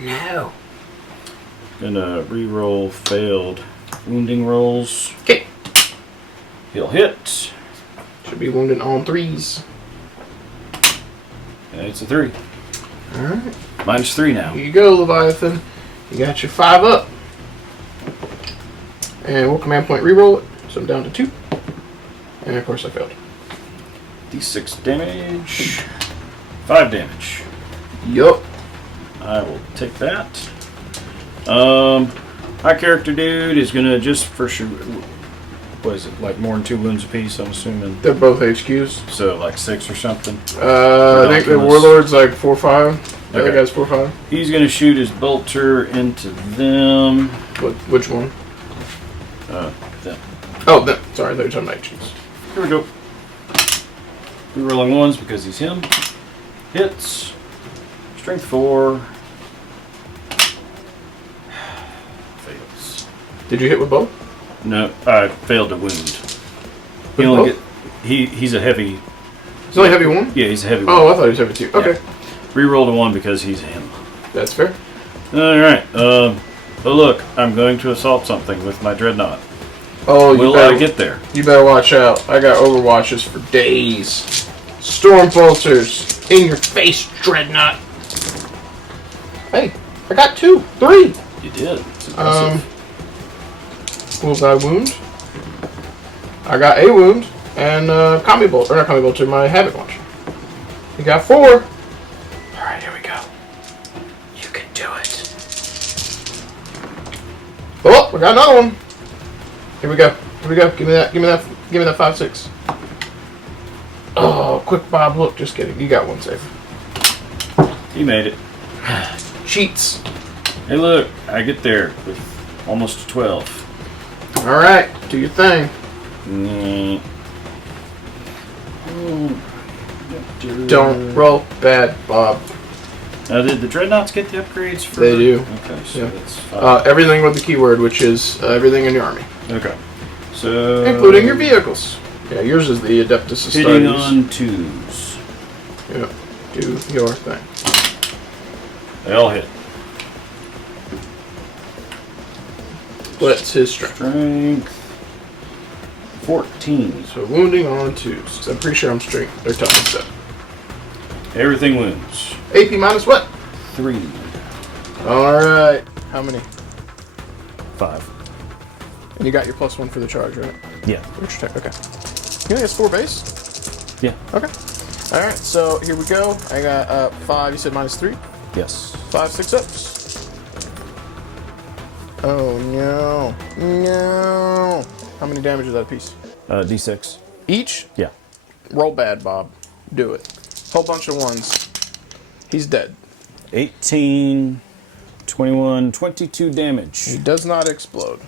No. Gonna re-roll failed wounding rolls. Okay. He'll hit. Should be wounded on 3s. And it's a 3. Alright. -3 now. Here you go, Leviathan. You got your 5 up. And we'll command point re-roll it. So I'm down to 2. And of course I failed. D6 damage. 5 damage. Yup. I will take that. My character dude is gonna just for sure. What is it? Like more than 2 wounds apiece? I'm assuming. They're both HQs. So like 6 or something. I think the Warlord's like 4 5. The other Okay. guy's 4 5. He's gonna shoot his bolter into them. Which one? Them. Oh, them. Sorry, I thought you were talking about HQs. Here we go. Rerolling 1s because he's him. Hits. Strength 4. Fails. Did you hit with both? No, I failed to wound. He With only both? he's a heavy. He's only heavy 1? Yeah, he's a heavy one. Oh, I thought he was heavy 2. Okay. Rerolled a 1 because he's him. That's fair. Alright, but look, I'm going to assault something with my dreadnought. Oh, you Will better, I get there? You better watch out. I got overwatches for days. Storm bolters in your face, dreadnought. Hey, I got 2, 3. You did. It's impressive. Will I wound? I got a wound and combi bolt, or not combi bolter, my havoc launcher. You got 4. All right, here we go. You can do it. Oh, we got another one. Here we go. Here we go. Give me that. Give me that. Give me that 5 6. Oh, quick Bob. Look, just kidding. You got 1 safe. He made it. Cheats. Hey, look, I get there with almost 12. All right, do your thing. Don't roll bad, Bob. Now, did the dreadnoughts get the upgrades for? They do. Okay, so Yeah. that's fine. Everything with the keyword, which is everything in your army, Okay, so including your vehicles. Yeah, yours is the Adeptus hitting Astartes. on 2s. Yeah, do your thing. They all hit. What's his strength? Strength 14. So wounding on 2s. I'm pretty sure I'm straight. They're toughness 7. Everything wounds. AP minus what? 3. All right. How many? 5. And you got your +1 for the charge, right? Yeah. Which check? Okay. You only has 4 base. Yeah. Okay. All right. So here we go. I got 5. You said -3. Yes. 5 6 ups. Oh no! No! How many damage is that a piece? D6. Each? Yeah. Roll bad, Bob. Do it. Whole bunch of ones. He's dead. 18, 21, 22 damage. He does not explode.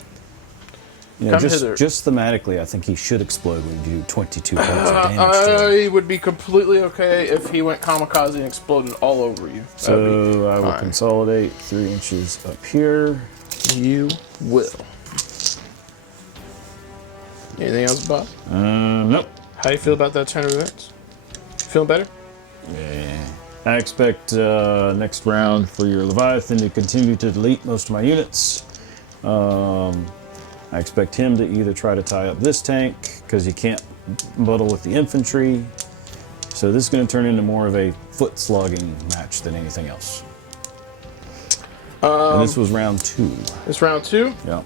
You know, Come hither. just thematically, I think he should explode when you do 22 points of damage to him. I would be completely okay if he went kamikaze and exploded all over you. So I will fine. consolidate 3 inches up here. You will. Anything else, Bob? Nope. How do you feel about that turn of events? Feeling better? Yeah. I expect next round for your Leviathan to continue to delete most of my units. I expect him to either try to tie up this tank, because he can't muddle with the infantry. So this is going to turn into more of a foot slogging match than anything else. And this was round 2. It's round 2? Yeah.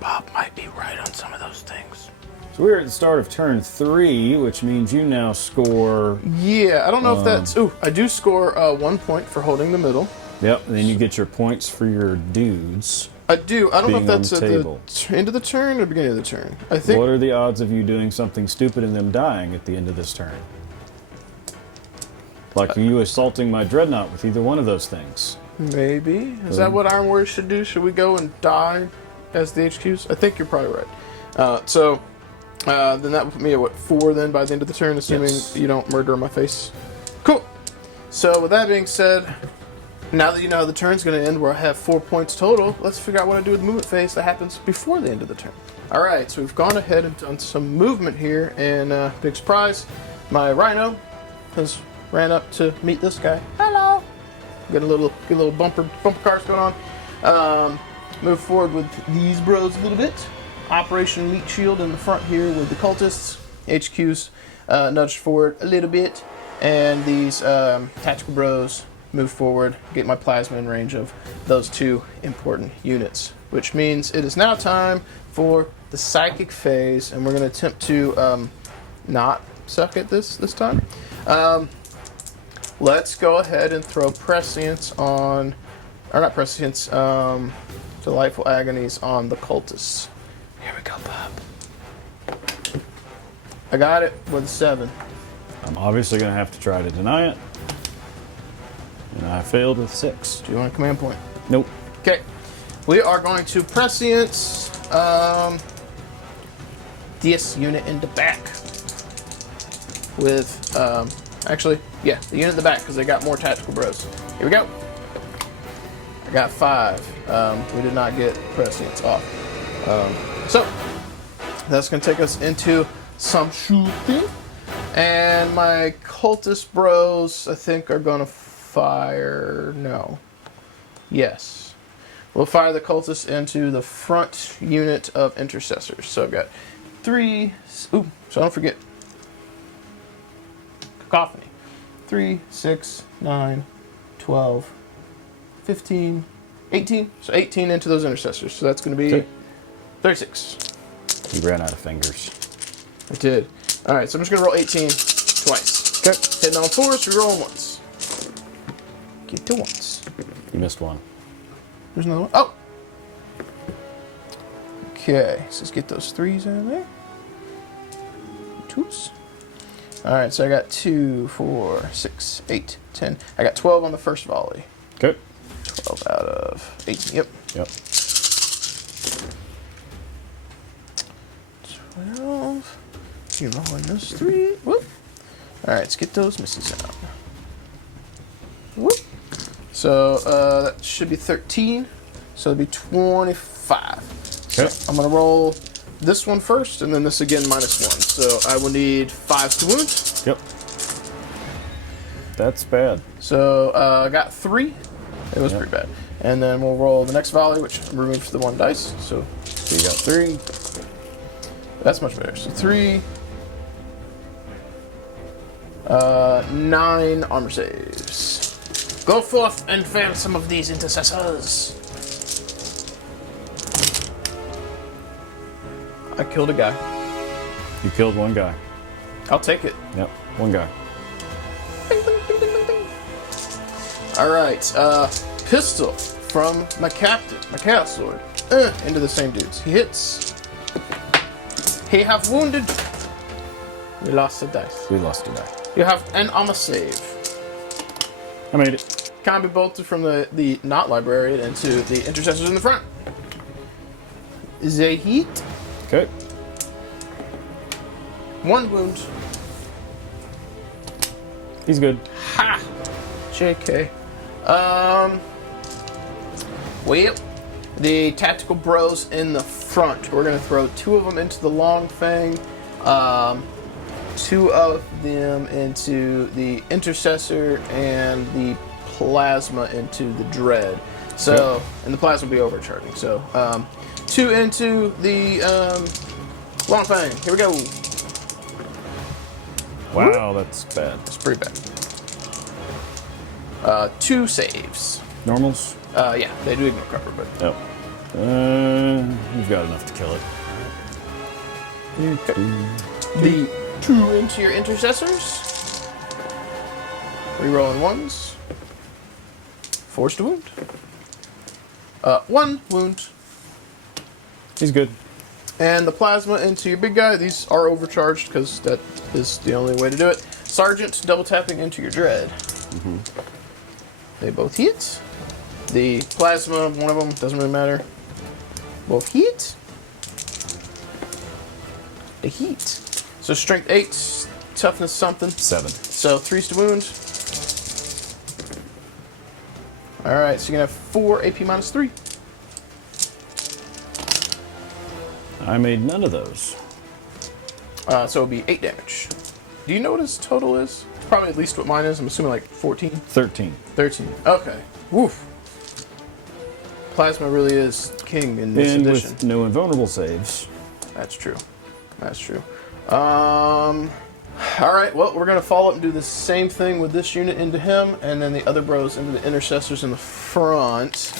Bob might be right on some of those things. So we're at the start of turn 3, which means you now score... Yeah, I don't know if that's... Ooh, I do score 1 point for holding the middle. Yep, and then you get your points for your dudes. I do. I don't know if Being on that's the at table. the end of the turn or beginning of the turn. I think... What are the odds of you doing something stupid and them dying at the end of this turn? Like you assaulting my dreadnought with either one of those things. Maybe. Is that what Iron Warriors should do? Should we go and die as the HQs? I think you're probably right. Then that would put me at, what, 4 then by the end of the turn, assuming Yes. you don't murder my face. Cool. So with that being said, now that you know the turn's going to end where I have 4 points total, let's figure out what I do with the movement phase that happens before the end of the turn. Alright, so we've gone ahead and done some movement here, and big surprise, my Rhino has ran up to meet this guy. Hello! Get a little bumper cars going on. Move forward with these bros a little bit. Operation Meat Shield in the front here with the cultists. HQ's nudged forward a little bit. And these tactical bros move forward, get my plasma in range of those 2 important units. Which means it is now time for the psychic phase, and we're going to attempt to not suck at this time. Let's go ahead and throw Prescience on, or not Prescience, Delightful Agonies on the cultists. Here we go, Bob. I got it with a 7. I'm obviously going to have to try to deny it. And I failed with 6. Do you want a command point? Nope. Okay. We are going to Prescience this unit in the back. With, actually, yeah, the unit in the back, because they got more tactical bros. Here we go. I got 5. We did not get Prescience off. So, that's going to take us into some shooting. And my cultist bros, I think, are going to fire... No. Yes. We'll fire the cultists into the front unit of intercessors. So I've got 3... Ooh, so don't forget. Cacophony. 3, 6, 9, 12, 15, 18. So 18 into those intercessors. So that's going to be... Okay. 36. You ran out of fingers. I did. Alright, so I'm just going to roll 18 twice. Okay. Hitting on 4s, re-rolling once. Get to once. You missed one. There's another one. Oh! Okay, so let's get those 3s in there. 2s. Alright, so I got 2, 4, 6, 8, 10. I got 12 on the first volley. Okay. 12 out of 18. Yep. Yep. 12. You're rolling those 3. Whoop. Alright, let's get those misses out. Whoop. So that should be 13. So it'll be 25. Okay. So I'm going to roll this one first, and then this again -1. So I will need 5 to wound. Yep. That's bad. So I got 3. It was pretty bad. And then we'll roll the next volley, which removes the 1 dice. So You got 3. that's much better. So 3. 9 armor saves. Go forth and fail some of these intercessors. I killed a guy. You killed 1 guy. I'll take it. Yep. 1 guy. Alright, pistol from my captain, my chaos sword, into the same dudes. He hits. He have wounded. We lost a dice. We lost a die. You have an armor save. I made it. Can be bolted from the not librarian into the intercessors in the front. They heat. Okay. 1 wound. He's good. Ha! JK. Well, the tactical bros in the front. We're gonna throw 2 of them into the long fang. 2 of them into the intercessor and the plasma into the dread. So, Okay. and the plasma will be overcharging. So, 2 into the long fang. Here we go. Wow, that's bad. It's pretty bad. 2 saves. Normals? Yeah, they do ignore cover, but Yep. You've got enough to kill it. the 2 into your intercessors. Rerolling 1s. Forced to wound. 1 wound. He's good. And the plasma into your big guy. These are overcharged because that is the only way to do it. Sergeant double tapping into your dread. They both hit. The plasma, one of them, doesn't really matter. Both hit. They heat. So strength 8, toughness something. 7. So 3's to wound. Alright, so you're going to have 4 AP minus 3. I made none of those. So it'll be 8 damage. Do you know what his total is? It's probably at least what mine is. I'm assuming like 14. 13. 13. Okay. Woof. Plasma really is king in this And edition. with no invulnerable saves. That's true. That's true. Alright, well, we're going to follow up and do the same thing with this unit into him, and then the other bros into the intercessors in the front.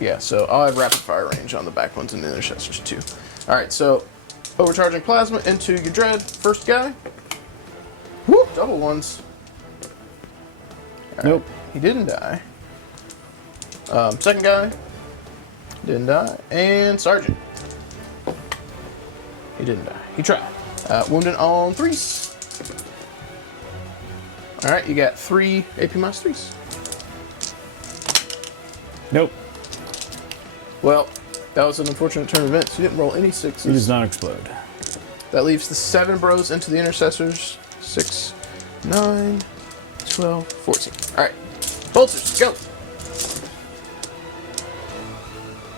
Yeah, so I'll have rapid fire range on the back ones and the intercessors too. Alright, so overcharging plasma into your dread. First guy. Whoop, double ones. All right, Nope. he didn't die. Second guy. Didn't die. And Sergeant. He didn't die. He tried. Wounded on 3s. Alright, you got 3 AP minus 3s. Nope. Well, that was an unfortunate turn of events. You didn't roll any 6s. He does not explode. That leaves the 7 bros into the intercessors. 6, 9, 12, 14. Alright. Bolters, go!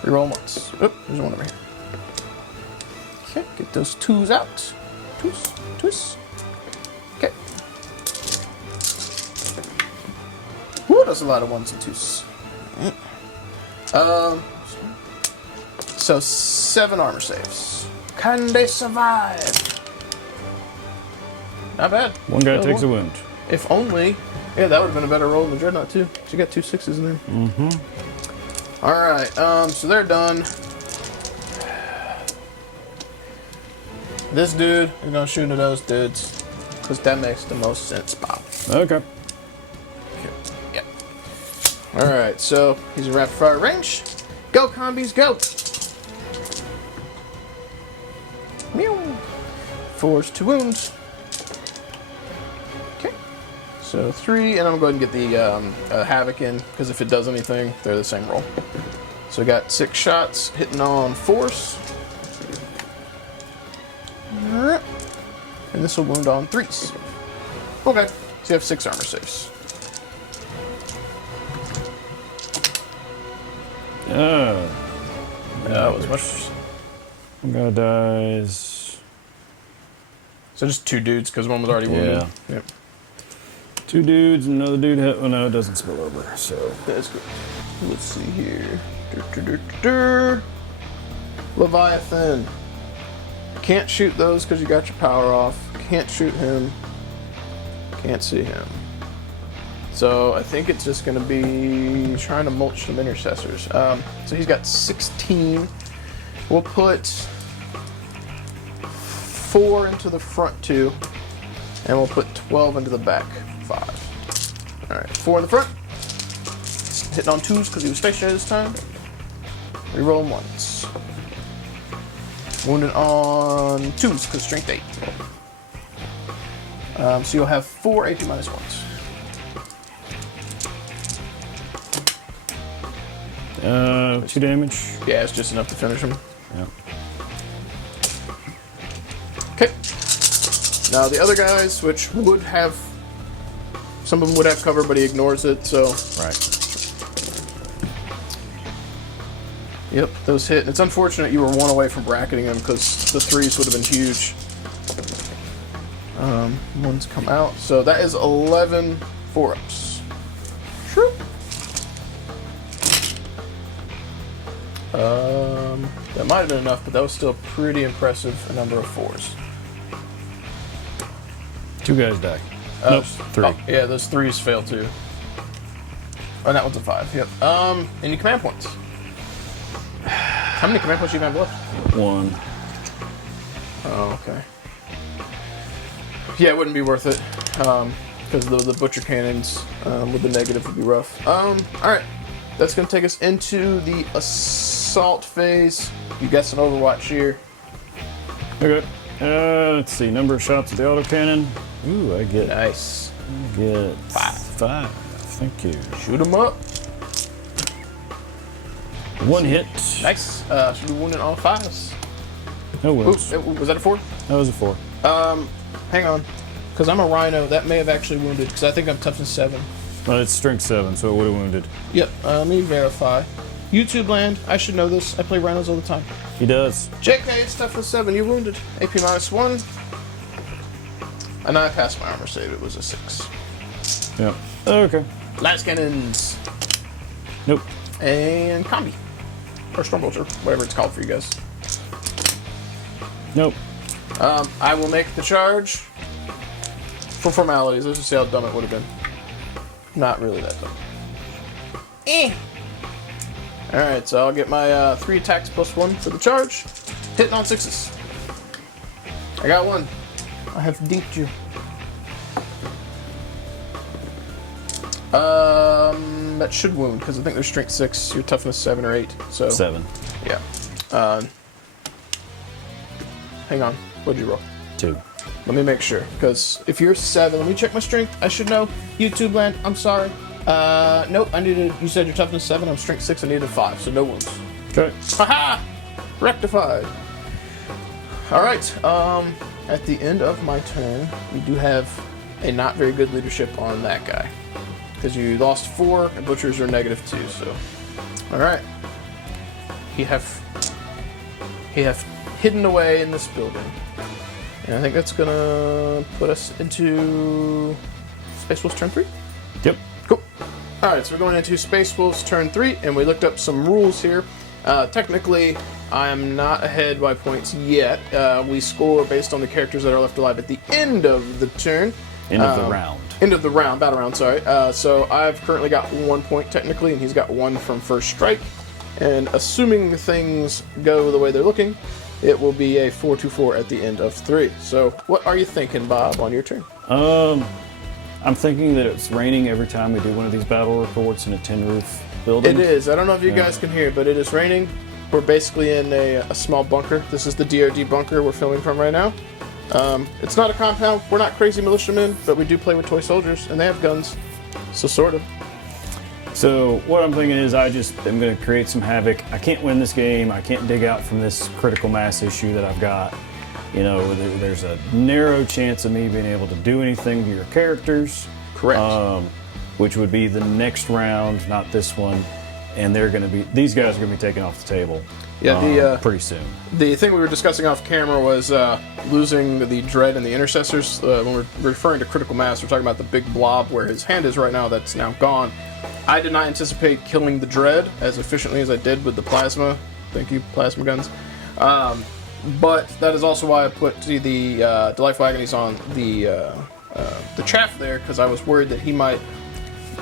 Reroll once. Oop, there's one over here. Okay, get those 2s out. 2s. Okay. Ooh, that's a lot of 1s and 2s. So 7 armor saves. Can they survive? Not bad. One guy Still takes a one. wound. If only. Yeah, that would have been a better roll than the Dreadnought too. So you got 2 6s in there. Alright, so they're done. This dude is gonna shoot into those dudes. Because that makes the most sense, Bob. Okay. Yep. Alright, so he's in rapid fire range. Go, combies, go! Meow. 4's to wounds. Okay. So 3, and I'm going to go ahead and get the Havoc in, because if it does anything, they're the same roll. So we got 6 shots hitting on 4s. And this will wound on 3s. Okay, so you have 6 armor saves. That was much. One guy dies. So just 2 dudes, because one was already wounded. Yeah. Yep. 2 dudes, and another dude hit. Well, no, it doesn't spill over, so. That's good. Let's see here. Leviathan. Can't shoot those because you got your power off. Can't shoot him. Can't see him. So I think it's just going to be trying to mulch some intercessors. So he's got 16. We'll put 4 into the front 2. And we'll put 12 into the back 5. Alright, 4 in the front. Hitting on 2s because he was stationary this time. Reroll 1s. Wounded on 2s, because strength 8. So you'll have 4 AP minus 1s. 2 damage. Yeah, it's just enough to finish him. Yeah. Okay. Now the other guys, which would have, some of them would have cover, but he ignores it, so. Right. Yep, those hit. It's unfortunate you were 1 away from bracketing him, because the 3s would have been huge. 1's come out, so that is 11 4-ups. Shroop. That might have been enough, but that was still pretty impressive, a number of 4s. 2 guys die. Nope, 3. Oh, yeah, those 3s fail too. Oh, that one's a 5, yep. Any command points? How many command points do you have left? 1. Oh, okay. Yeah, it wouldn't be worth it, because the butcher cannons with the negative would be rough. Alright. That's going to take us into the assault phase. You got some Overwatch here. Okay. Let's see. Number of shots at the autocannon. Ooh, I get. Nice. I get 5. Thank you. Shoot him up. 1 hit. Nice. Should be wounded on 5s. No wounds. Oops, was that a 4? That was a 4. Hang on. Because I'm a rhino, that may have actually wounded, because I think I'm toughness 7. Well, it's strength 7, so it would have wounded. Yep, let me verify. YouTube land, I should know this. I play rhinos all the time. He does. JK, it's toughness 7, you wounded. AP minus 1. And I passed my armor save, it was a 6. Yep. Okay. Last cannons. Nope. And combi. Or stormbolter, whatever it's called for you guys. Nope. I will make the charge. For formalities, let's just see how dumb it would have been. Not really that dumb. Alright, so I'll get my 3 attacks plus 1 for the charge. Hitting on 6s. I got 1. I have dinked you. That should wound, because I think there's strength 6, your toughness 7 or 8. So 7. Yeah. Hang on. What'd you roll? 2. Let me make sure, because if you're 7, let me check my strength. I should know. YouTube land, I'm sorry. Nope, I needed, you said your toughness 7, I'm strength 6, I needed 5, so no wounds. Okay. Haha! Rectified. Alright, at the end of my turn, we do have a not very good leadership on that guy. Because you lost 4, and butchers are -2, so. Alright. He have hidden away in this building. And I think that's gonna put us into Space Wolves turn 3? Yep. Cool. Alright, so we're going into Space Wolves turn 3, and we looked up some rules here. Technically, I am not ahead by points yet. We score based on the characters that are left alive at the end of the turn. End of the round. End of the round, battle round, sorry. So I've currently got 1 point technically, and he's got 1 from first strike. And assuming things go the way they're looking, it will be a 4-2-4 at the end of 3. So what are you thinking, Bob, on your turn? I'm thinking that it's raining every time we do one of these battle reports in a tin roof building. It is. I don't know if you guys can hear, but it is raining. We're basically in a small bunker. This is the DRD bunker we're filming from right now. It's not a compound. We're not crazy militiamen, but we do play with toy soldiers, and they have guns. So sort of. So what I'm thinking is I just am going to create some havoc. I can't win this game. I can't dig out from this critical mass issue that I've got. You know, there's a narrow chance of me being able to do anything to your characters. Correct. Which would be the next round, not this one. And these guys are going to be taken off the table. Yeah, pretty soon. The thing we were discussing off camera was losing the Dread and the Intercessors. When we're referring to critical mass, we're talking about the big blob where his hand is right now that's now gone. I did not anticipate killing the Dread as efficiently as I did with the plasma. Thank you, plasma guns. But that is also why I put the Delightful Agonies on the chaff there, because I was worried that he might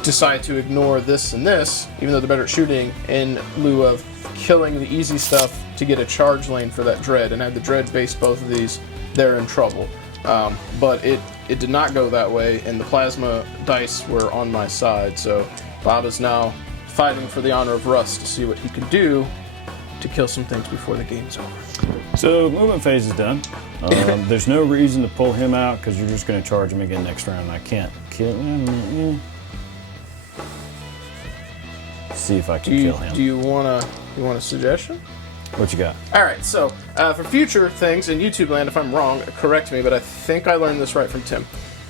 decide to ignore this and this, even though they're better at shooting, in lieu of killing the easy stuff to get a charge lane for that Dread. And had the Dread base both of these, they're in trouble. But it did not go that way, and the plasma dice were on my side, so Bob is now fighting for the honor of Rust to see what he can do to kill some things before the game's over. So movement phase is done. There's no reason to pull him out because you're just going to charge him again next round. And I can't kill him. See if I can kill him. Do you want a suggestion? What you got? All right, so for future things in YouTube land, if I'm wrong, correct me, but I think I learned this right from Tim.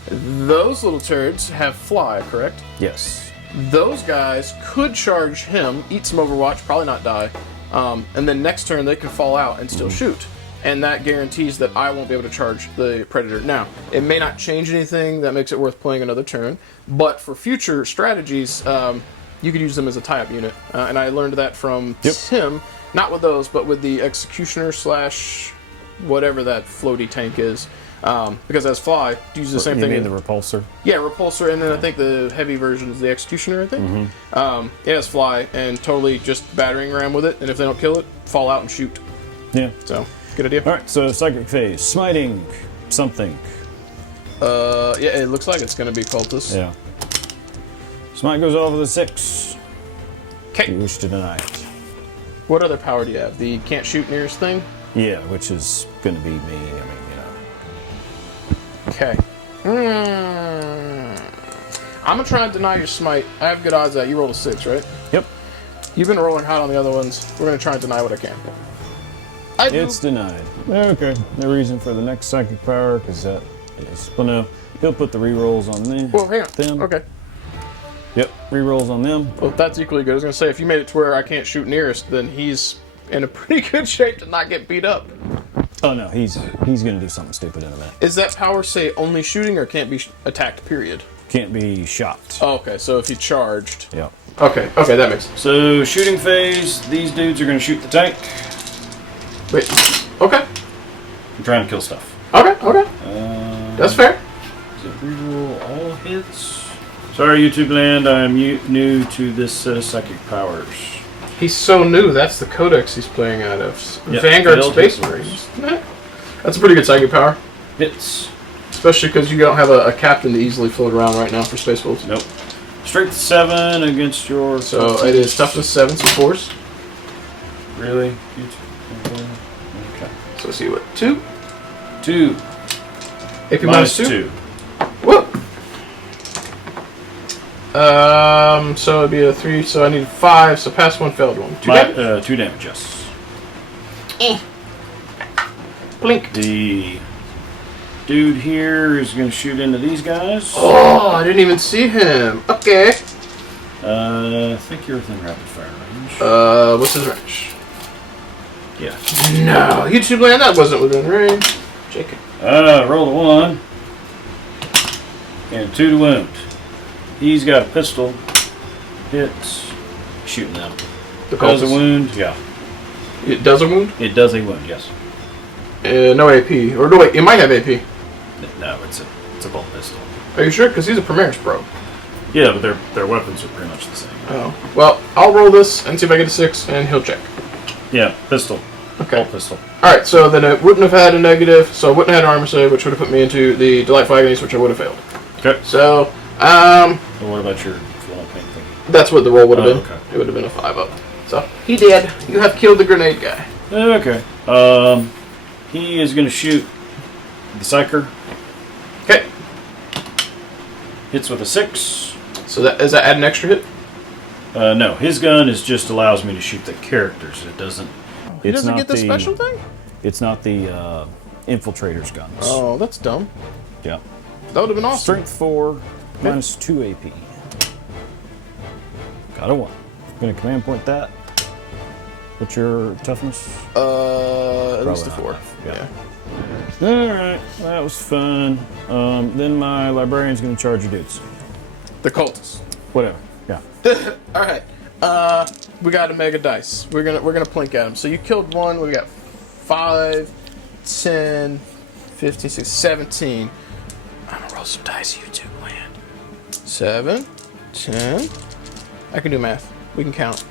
Those little turds have fly, correct? Yes. Those guys could charge him, eat some Overwatch, probably not die, and then next turn they can fall out and still shoot. And that guarantees that I won't be able to charge the Predator. Now, it may not change anything that makes it worth playing another turn, but for future strategies, you could use them as a tie-up unit. And I learned that from Tim, not with those, but with the Executioner / whatever that floaty tank is. Because as fly, use the same thing. You mean the Repulsor? Yeah, Repulsor, and then I think the heavy version is the Executioner, I think. It has fly, and totally just battering ram with it, and if they don't kill it, fall out and shoot. Yeah. So, good idea. Alright, so Psychic Phase. Smiting something. Yeah, it looks like it's going to be Cultist. Yeah. Smite goes off with a 6. Okay. You wish to deny it. What other power do you have? The can't shoot nearest thing? Yeah, which is going to be me. I mean, Okay. I'm going to try and deny your smite. I have good odds that you rolled a 6, right? Yep. You've been rolling hot on the other ones. We're going to try and deny what I can. I do. It's denied. Okay. No reason for the next psychic power, because that is... Well, no. He'll put the rerolls on them. Well, hang on. Them. Okay. Yep. Rerolls on them. Well, that's equally good. I was going to say, if you made it to where I can't shoot nearest, then he's in a pretty good shape to not get beat up. Oh, no. He's going to do something stupid in a minute. Is that power, say, only shooting or can't be attacked, period? Can't be shot. Oh, okay, so if he charged... Yep. Okay, that makes sense. So, shooting phase. These dudes are going to shoot the tank. Wait, okay. I'm trying to kill stuff. Okay. That's fair. Is it reroll all hits? Sorry, YouTube land. I am new to this set of psychic powers. He's so new, that's the codex he's playing out of. Yep, Vanguard Space Marines. That's a pretty good psychic power. Hits. Especially because you don't have a captain to easily float around right now for Space Wolves. Nope. Strength 7 against your... So it is toughness 7, so force. Really? Okay. So see what? 2? 2. AP Minus -2? 2. Whoop! So it'd be a 3, so I need 5, so pass 1, failed 1. 2 damage? 2 damage, yes. Blink. The dude here is going to shoot into these guys. Oh, I didn't even see him. Okay. I think you're within rapid fire range. What's his range? Yeah. No, YouTube land, that wasn't within range. JK. Roll a 1. And 2 to wound. He's got a pistol. Hits. Shooting them. Does a wound? Yeah. It does a wound? It does a wound, yes. No AP. Or no, wait, it might have AP. No, it's a bolt pistol. Are you sure? Because he's a Primaris Pro. Yeah, but their weapons are pretty much the same. Oh. Well, I'll roll this and see if I get a 6, and he'll check. Yeah, pistol. Okay. Bolt pistol. Alright, so then it wouldn't have had a negative, so I wouldn't have had armor save, which would have put me into the Delightful Agonies, which I would have failed. Okay. So, And what about your flame thingy? that's what the roll would have been. Okay. It would have been a 5-up. So, he did. You have killed the grenade guy. Okay. He is going to shoot the Psyker. Okay. Hits with a 6. So does that add an extra hit? No, his gun is just allows me to shoot the characters. It doesn't. He doesn't get the special thing? It's not the infiltrator's guns. Oh, that's dumb. Yeah. That would have been awesome. Strength 4, minus 2 AP. Got a 1. Gonna command point that. What's your toughness? At least a 4. Yeah. Alright, that was fun. Then my librarian's gonna charge your dudes. The cultists. Whatever. Yeah. Alright. We got a mega dice. We're gonna plink at him. So you killed 1, we got 5, 10, 15, 16, 17. I'm gonna roll some dice, YouTube land. 7, 10. I can do math. We can count.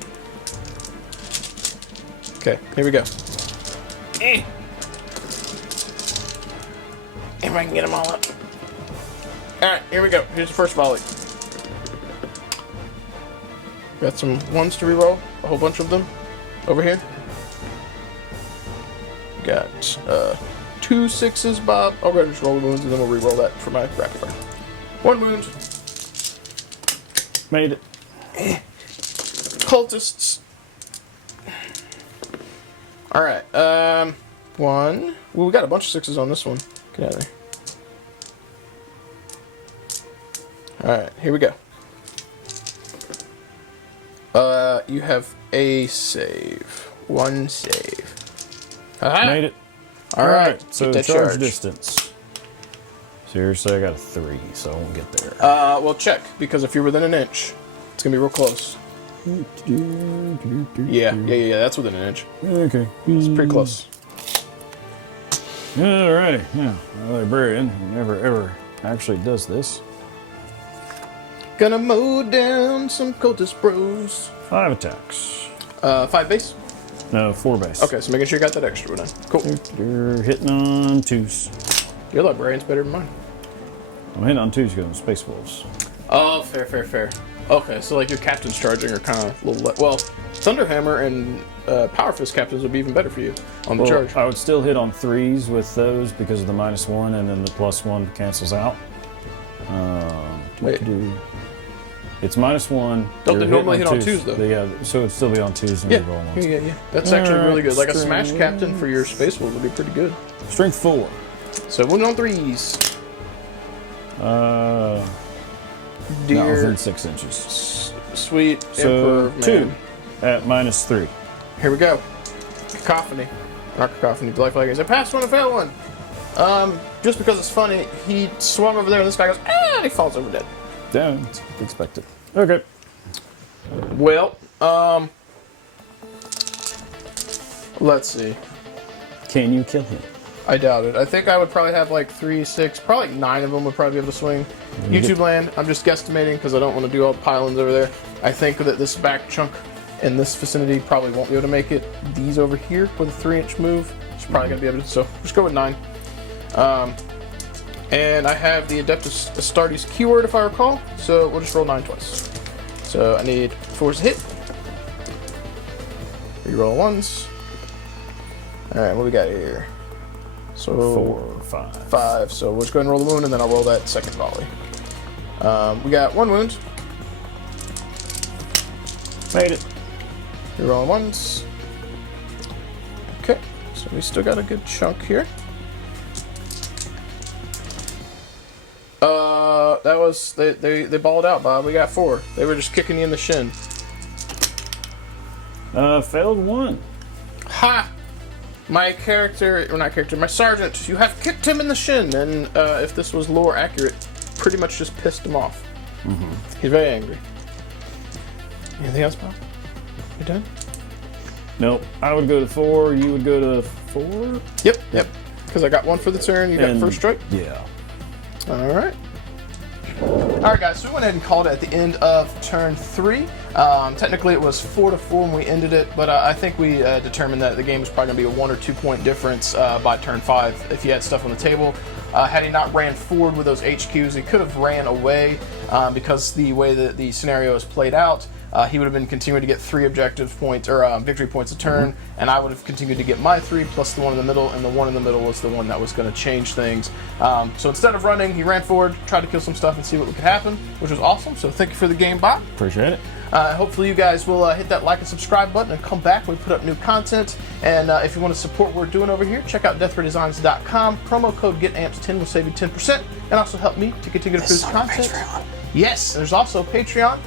Okay, here we go. If I can get them all up. Alright, here we go. Here's the first volley. Got some 1s to reroll. A whole bunch of them. Over here. got 2 6s, Bob. I'll go ahead and just roll the wounds, and then we'll re-roll that for my rapid fire. 1 wound. Made it. Cultists. Alright, 1. Well, we got a bunch of 6s on this one. Get out of there. Alright, here we go. You have a save. 1 save. Made it. Alright, so get that charge distance. Seriously, I got a 3, so I won't get there. Well, check, because if you're within an inch, it's gonna be real close. Yeah, that's within an inch. Okay. It's pretty close. Alrighty, yeah. A librarian who never ever actually does this. Gonna mow down some cultist bros. 5 attacks. 5 base? No, 4 base. Okay, so making sure you got that extra one in. Cool. You're hitting on 2s. Your librarian's better than mine. I'm hitting on 2s because I'm Space Wolves. Oh, fair. Okay, so like your captains charging are kind of a little... well, Thunderhammer and Power Fist captains would be even better for you on the charge. I would still hit on 3s with those because of the -1, and then the +1 cancels out. Wait. It's -1. Don't they normally hit on 2s, though? Yeah, so it'd still be on 2s and roll ones. Yeah. That's actually really good. Like a smash captain for your Space Wolves would be pretty good. Strength 4. So one on 3s. No, within 6 inches. Sweet So Emperor 2 man. at -3. Here we go. Cacophony. Not Cacophony, Delightful Agonies. I passed one and failed one. Just because it's funny, he swung over there and this guy goes, and he falls over dead. Yeah, it's expected. Okay. Well, let's see. Can you kill him? I doubt it. I think I would probably have like 3, 6, probably 9 of them would probably be able to swing. YouTube land, I'm just guesstimating because I don't want to do all the pylons over there. I think that this back chunk in this vicinity probably won't be able to make it. These over here with a 3-inch move, it's probably going to be able to, so just go with 9. And I have the Adeptus Astartes keyword if I recall, so we'll just roll 9 twice. So I need 4s to hit. Reroll 1s. Alright, what we got here? So 4, 5. 5. So we'll just go ahead and roll the wound, and then I'll roll that second volley. We got 1 wound. Made it. You're rolling 1s. Okay, so we still got a good chunk here. That was they balled out, Bob. We got 4. They were just kicking you in the shin. Failed 1. Ha! My sergeant, you have kicked him in the shin, and if this was lore accurate, pretty much just pissed him off. He's very angry. Anything else, Bob? You done? Nope. I would go to 4. You would go to 4. Yep. Because I got 1 for the turn. You got first strike. Yeah. All right. Alright guys, so we went ahead and called it at the end of turn 3. Technically it was 4-4 when we ended it, but I think we determined that the game was probably going to be a 1 or 2 point difference by turn 5 if you had stuff on the table. Had he not ran forward with those HQs, he could have ran away because the way that the scenario is played out, he would have been continuing to get 3 objective points or victory points a turn, and I would have continued to get my 3 plus the one in the middle, and the one in the middle was the one that was going to change things. So instead of running, he ran forward, tried to kill some stuff and see what could happen, which was awesome. So thank you for the game, Bob. Appreciate it. Hopefully you guys will hit that like and subscribe button and come back when we put up new content. And if you want to support what we're doing over here, check out deathredesigns.com. Promo code GetAmped10 will save you 10% and also help me to continue to produce content. Yes, there's also Patreon,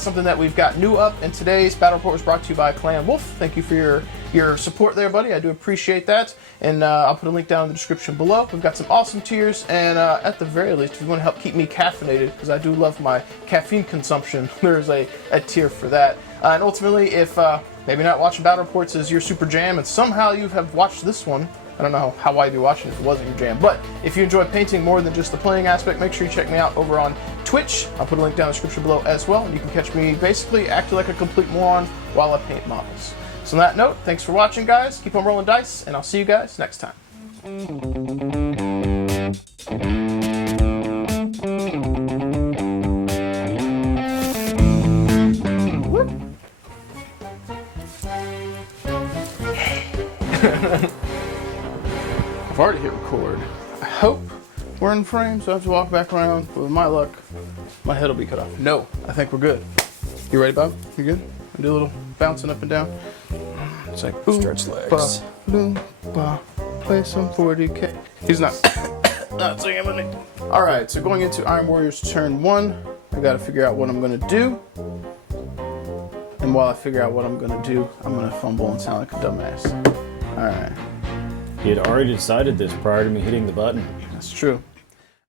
something that we've got new up, and today's battle report was brought to you by Clan Wolf. Thank you for your support there, buddy. I do appreciate that, and I'll put a link down in the description below. We've got some awesome tiers, and at the very least, if you want to help keep me caffeinated, because I do love my caffeine consumption, there's a tier for that. And ultimately, if maybe not watching battle reports is your super jam, and somehow you have watched this one, I don't know how wide you'd be watching if it wasn't your jam, but if you enjoy painting more than just the playing aspect, make sure you check me out over on Twitch. I'll put a link down in the description below as well, and you can catch me basically acting like a complete moron while I paint models. So on that note, thanks for watching, guys. Keep on rolling dice, and I'll see you guys next time. I've already hit record. I hope we're in frame, so I have to walk back around. But with my luck, my head will be cut off. No, I think we're good. You ready, Bob? You good? I do a little bouncing up and down. It's like Stretch legs. Play some 40K. He's not singing with me. All right, so going into Iron Warriors turn 1, I got to figure out what I'm gonna do. And while I figure out what I'm gonna do, I'm gonna fumble and sound like a dumbass. All right, He had already decided this prior to me hitting the button. that's true.